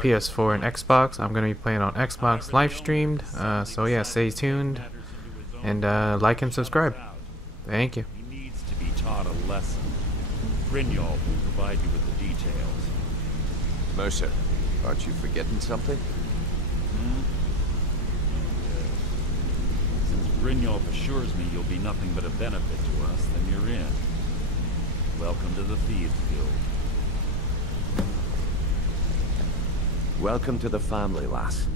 PS4 and Xbox. I'm going to be playing on Xbox live streamed, so yeah, stay tuned and like and subscribe. Thank you. He needs to be taught a lesson. Brynjolf will provide you with the details. Mercer, aren't you forgetting something? Since Brynjolf assures me you'll be nothing but a benefit to us, then you're in. Welcome to the Thieves Guild. Welcome to the family, lass.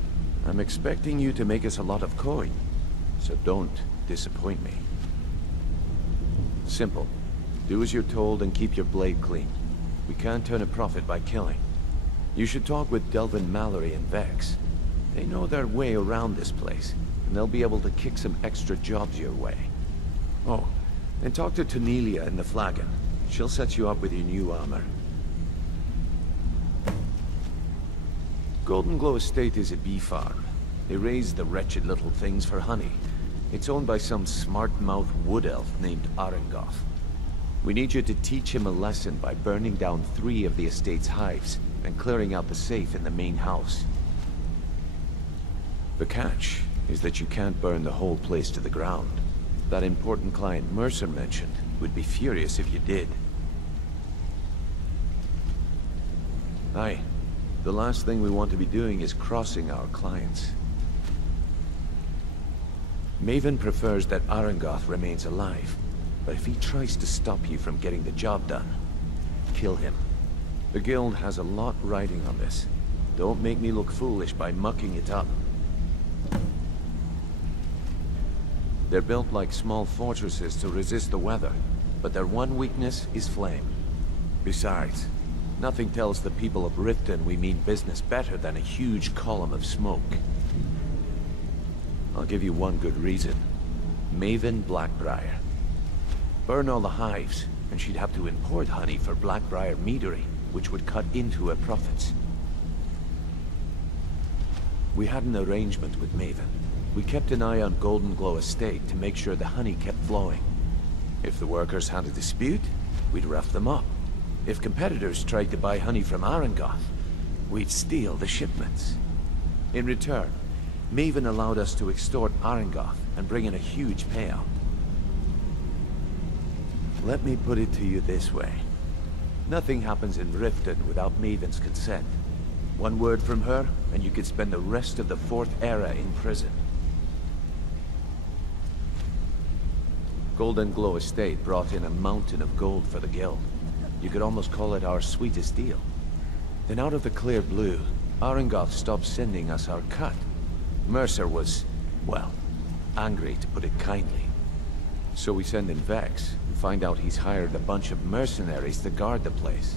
I'm expecting you to make us a lot of coin, so don't disappoint me. Simple. Do as you're told and keep your blade clean. We can't turn a profit by killing. You should talk with Delvin Mallory and Vex. They know their way around this place, and they'll be able to kick some extra jobs your way. Oh, and talk to Tanelia in the Flagon. She'll set you up with your new armor. Golden Glow Estate is a bee farm. They raise the wretched little things for honey. It's owned by some smart-mouthed wood elf named Arengoth. We need you to teach him a lesson by burning down 3 of the estate's hives and clearing out the safe in the main house. The catch is that you can't burn the whole place to the ground. That important client Mercer mentioned would be furious if you did. Aye. The last thing we want to be doing is crossing our clients. Maven prefers that Arengoth remains alive, but if he tries to stop you from getting the job done, kill him. The guild has a lot riding on this. Don't make me look foolish by mucking it up. They're built like small fortresses to resist the weather, but their one weakness is flame. Besides, nothing tells the people of Riften we mean business better than a huge column of smoke. I'll give you one good reason. Maven Blackbriar. Burn all the hives, and she'd have to import honey for Blackbriar meadery, which would cut into her profits. We had an arrangement with Maven. We kept an eye on Golden Glow Estate to make sure the honey kept flowing. If the workers had a dispute, we'd rough them up. If competitors tried to buy honey from Arengoth, we'd steal the shipments. In return, Maven allowed us to extort Arengoth and bring in a huge payout. Let me put it to you this way. Nothing happens in Riften without Maven's consent. One word from her, and you could spend the rest of the 4th era in prison. Golden Glow Estate brought in a mountain of gold for the guild. You could almost call it our sweetest deal. Then out of the clear blue, Arengoth stopped sending us our cut. Mercer was, well, angry to put it kindly. So we send in Vex and find out he's hired a bunch of mercenaries to guard the place.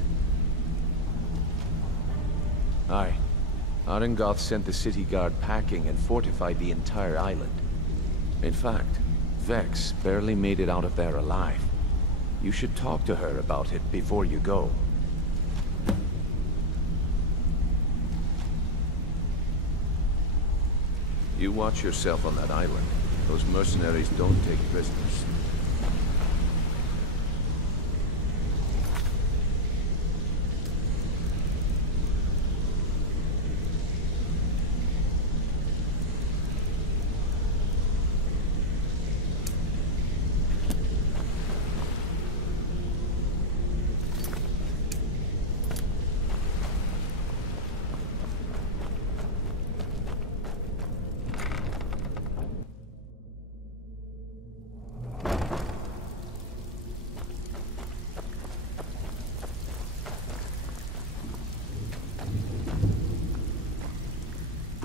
Aye. Arengoth sent the city guard packing and fortified the entire island. In fact, Vex barely made it out of there alive. You should talk to her about it before you go. You watch yourself on that island. Those mercenaries don't take prisoners.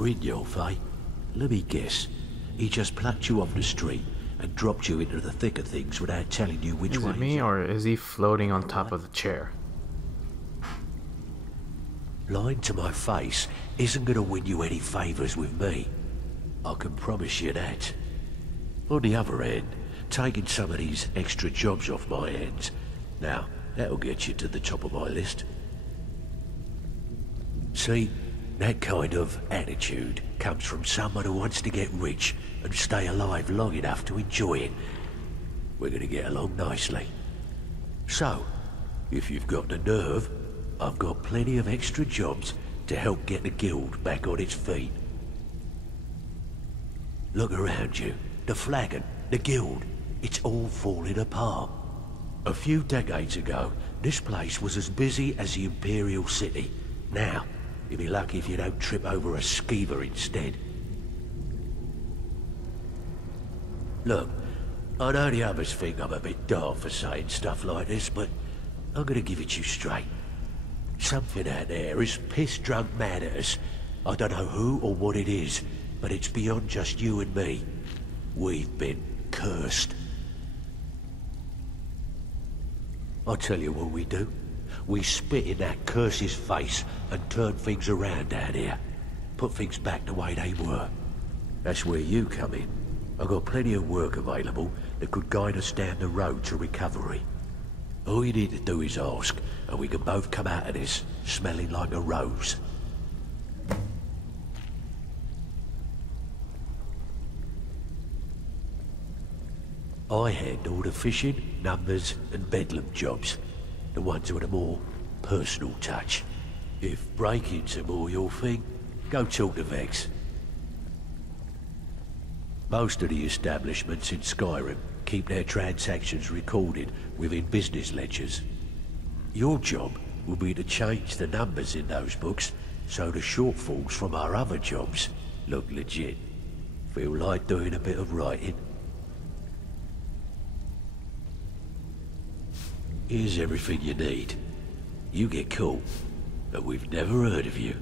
Brynjolf, eh? Let me guess. He just plucked you off the street and dropped you into the thick of things without telling you which Is way. it me, or is he floating on top of the chair? Lying to my face isn't going to win you any favours with me. I can promise you that. On the other hand, taking some of these extra jobs off my hands, now, that'll get you to the top of my list. See, that kind of attitude comes from someone who wants to get rich and stay alive long enough to enjoy it. We're going to get along nicely. So, if you've got the nerve, I've got plenty of extra jobs to help get the guild back on its feet. Look around you. The flagon, the guild, it's all falling apart. A few decades ago, this place was as busy as the Imperial City. Now, you'll be lucky if you don't trip over a skeever instead. Look, I know the others think I'm a bit daft for saying stuff like this, but I'm gonna give it to you straight. Something out there is piss-drunk mad at us. I don't know who or what it is, but it's beyond just you and me. We've been cursed. I'll tell you what we do. We spit in that curse's face and turn things around down here. Put things back the way they were. That's where you come in. I've got plenty of work available that could guide us down the road to recovery. All you need to do is ask, and we can both come out of this smelling like a rose. I handle the fishing, numbers, and bedlam jobs. The ones with a more personal touch. If break-ins are more your thing, go talk to Vex. Most of the establishments in Skyrim keep their transactions recorded within business ledgers. Your job will be to change the numbers in those books so the shortfalls from our other jobs look legit. Feel like doing a bit of writing? Here's everything you need. You get caught, but we've never heard of you.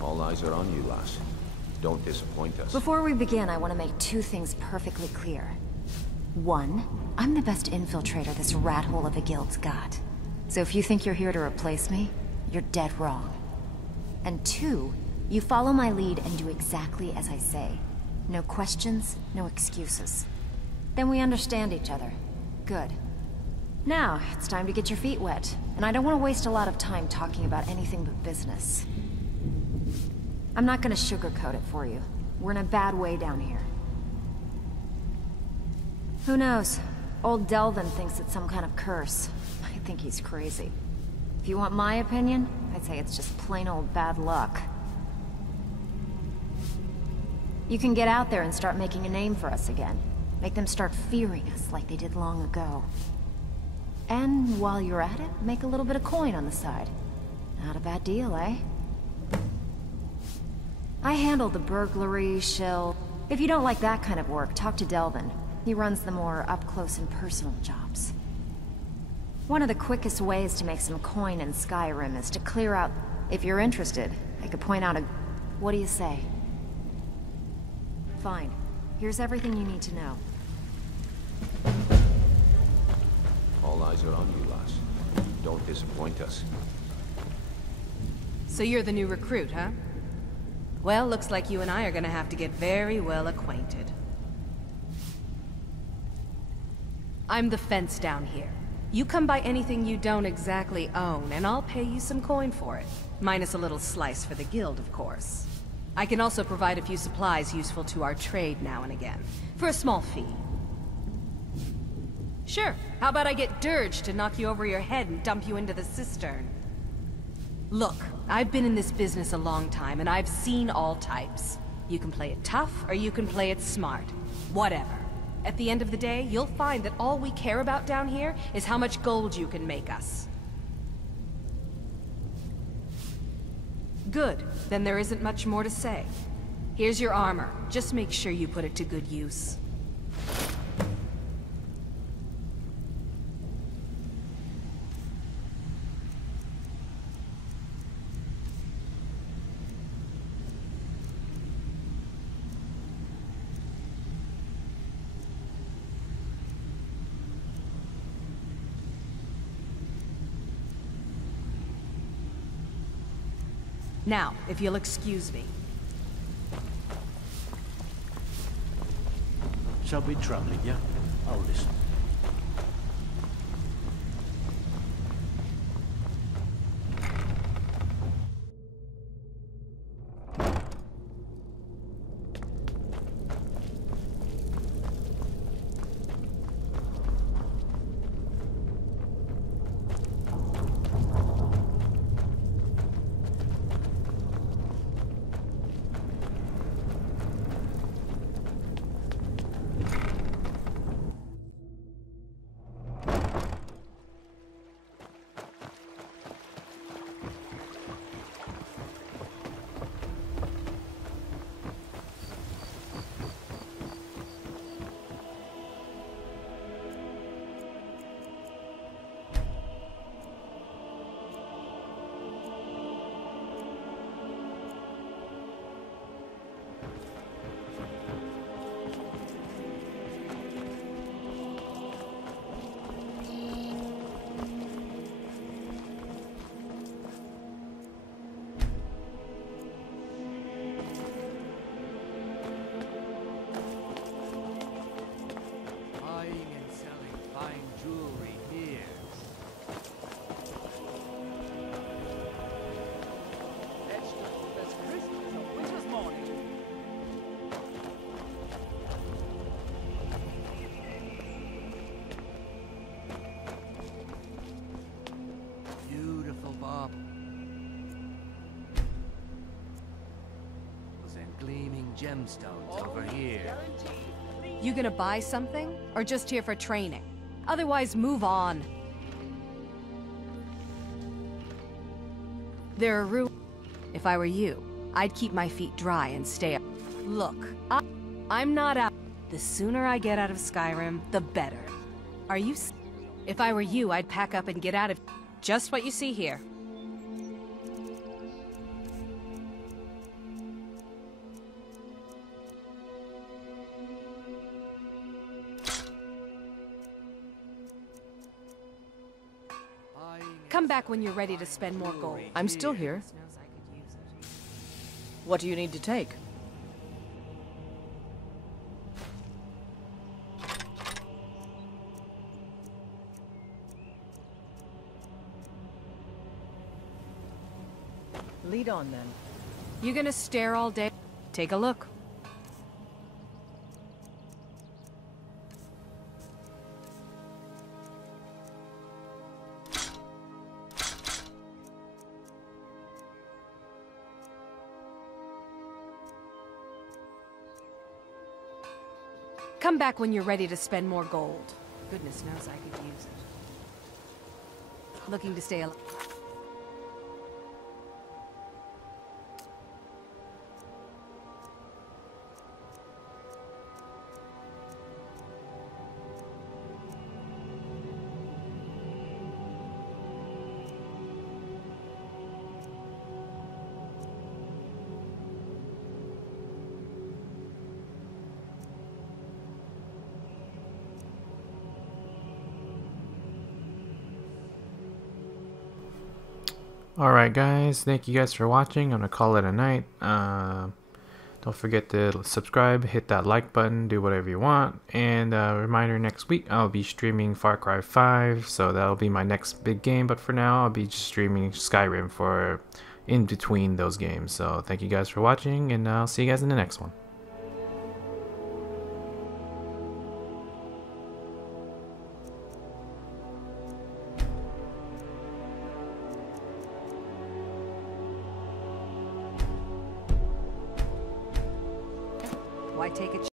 All eyes are on you, lass. Don't disappoint us. Before we begin, I want to make two things perfectly clear. One, I'm the best infiltrator this rat hole of a guild's got. So if you think you're here to replace me, you're dead wrong. And two, you follow my lead and do exactly as I say. No questions, no excuses. Then we understand each other. Good. Now, it's time to get your feet wet. And I don't want to waste a lot of time talking about anything but business. I'm not gonna sugarcoat it for you. We're in a bad way down here. Who knows? Old Delvin thinks it's some kind of curse. I think he's crazy. If you want my opinion, I'd say it's just plain old bad luck. You can get out there and start making a name for us again. Make them start fearing us like they did long ago. And while you're at it, make a little bit of coin on the side. Not a bad deal, eh? I handle the burglary, shill. If you don't like that kind of work, talk to Delvin. He runs the more up-close and personal jobs. One of the quickest ways to make some coin in Skyrim is to clear out... If you're interested, I could point out a... What do you say? Fine. Here's everything you need to know. All eyes are on you, lass. Don't disappoint us. So you're the new recruit, huh? Well, looks like you and I are gonna have to get very well acquainted. I'm the fence down here. You come by anything you don't exactly own, and I'll pay you some coin for it. Minus a little slice for the guild, of course. I can also provide a few supplies useful to our trade now and again, for a small fee. Sure, how about I get Dirge to knock you over your head and dump you into the cistern? Look, I've been in this business a long time, and I've seen all types. You can play it tough, or you can play it smart. Whatever. At the end of the day, you'll find that all we care about down here is how much gold you can make us. Good. Then there isn't much more to say. Here's your armor. Just make sure you put it to good use. Now, if you'll excuse me. Something troubling you? I'll listen. Gleaming gemstones over here. You gonna buy something? Or just here for training? Otherwise, move on. There are ruins. If I were you, I'd keep my feet dry and stay up. Look, I'm not out. The sooner I get out of Skyrim, the better. Are you... If I were you, I'd pack up and get out of... Just what you see here. Come back when you're ready to spend more gold. I'm still here. What do you need to take? Lead on, then. You gonna stare all day? Take a look. Come back when you're ready to spend more gold. Goodness knows I could use it. Looking to stay alive. Alright guys, thank you guys for watching. I'm gonna call it a night. Don't forget to subscribe, hit that like button, do whatever you want. And reminder, next week I'll be streaming Far Cry 5, so that'll be my next big game. But for now, I'll be just streaming Skyrim for in between those games. So thank you guys for watching, and I'll see you guys in the next one. Why take a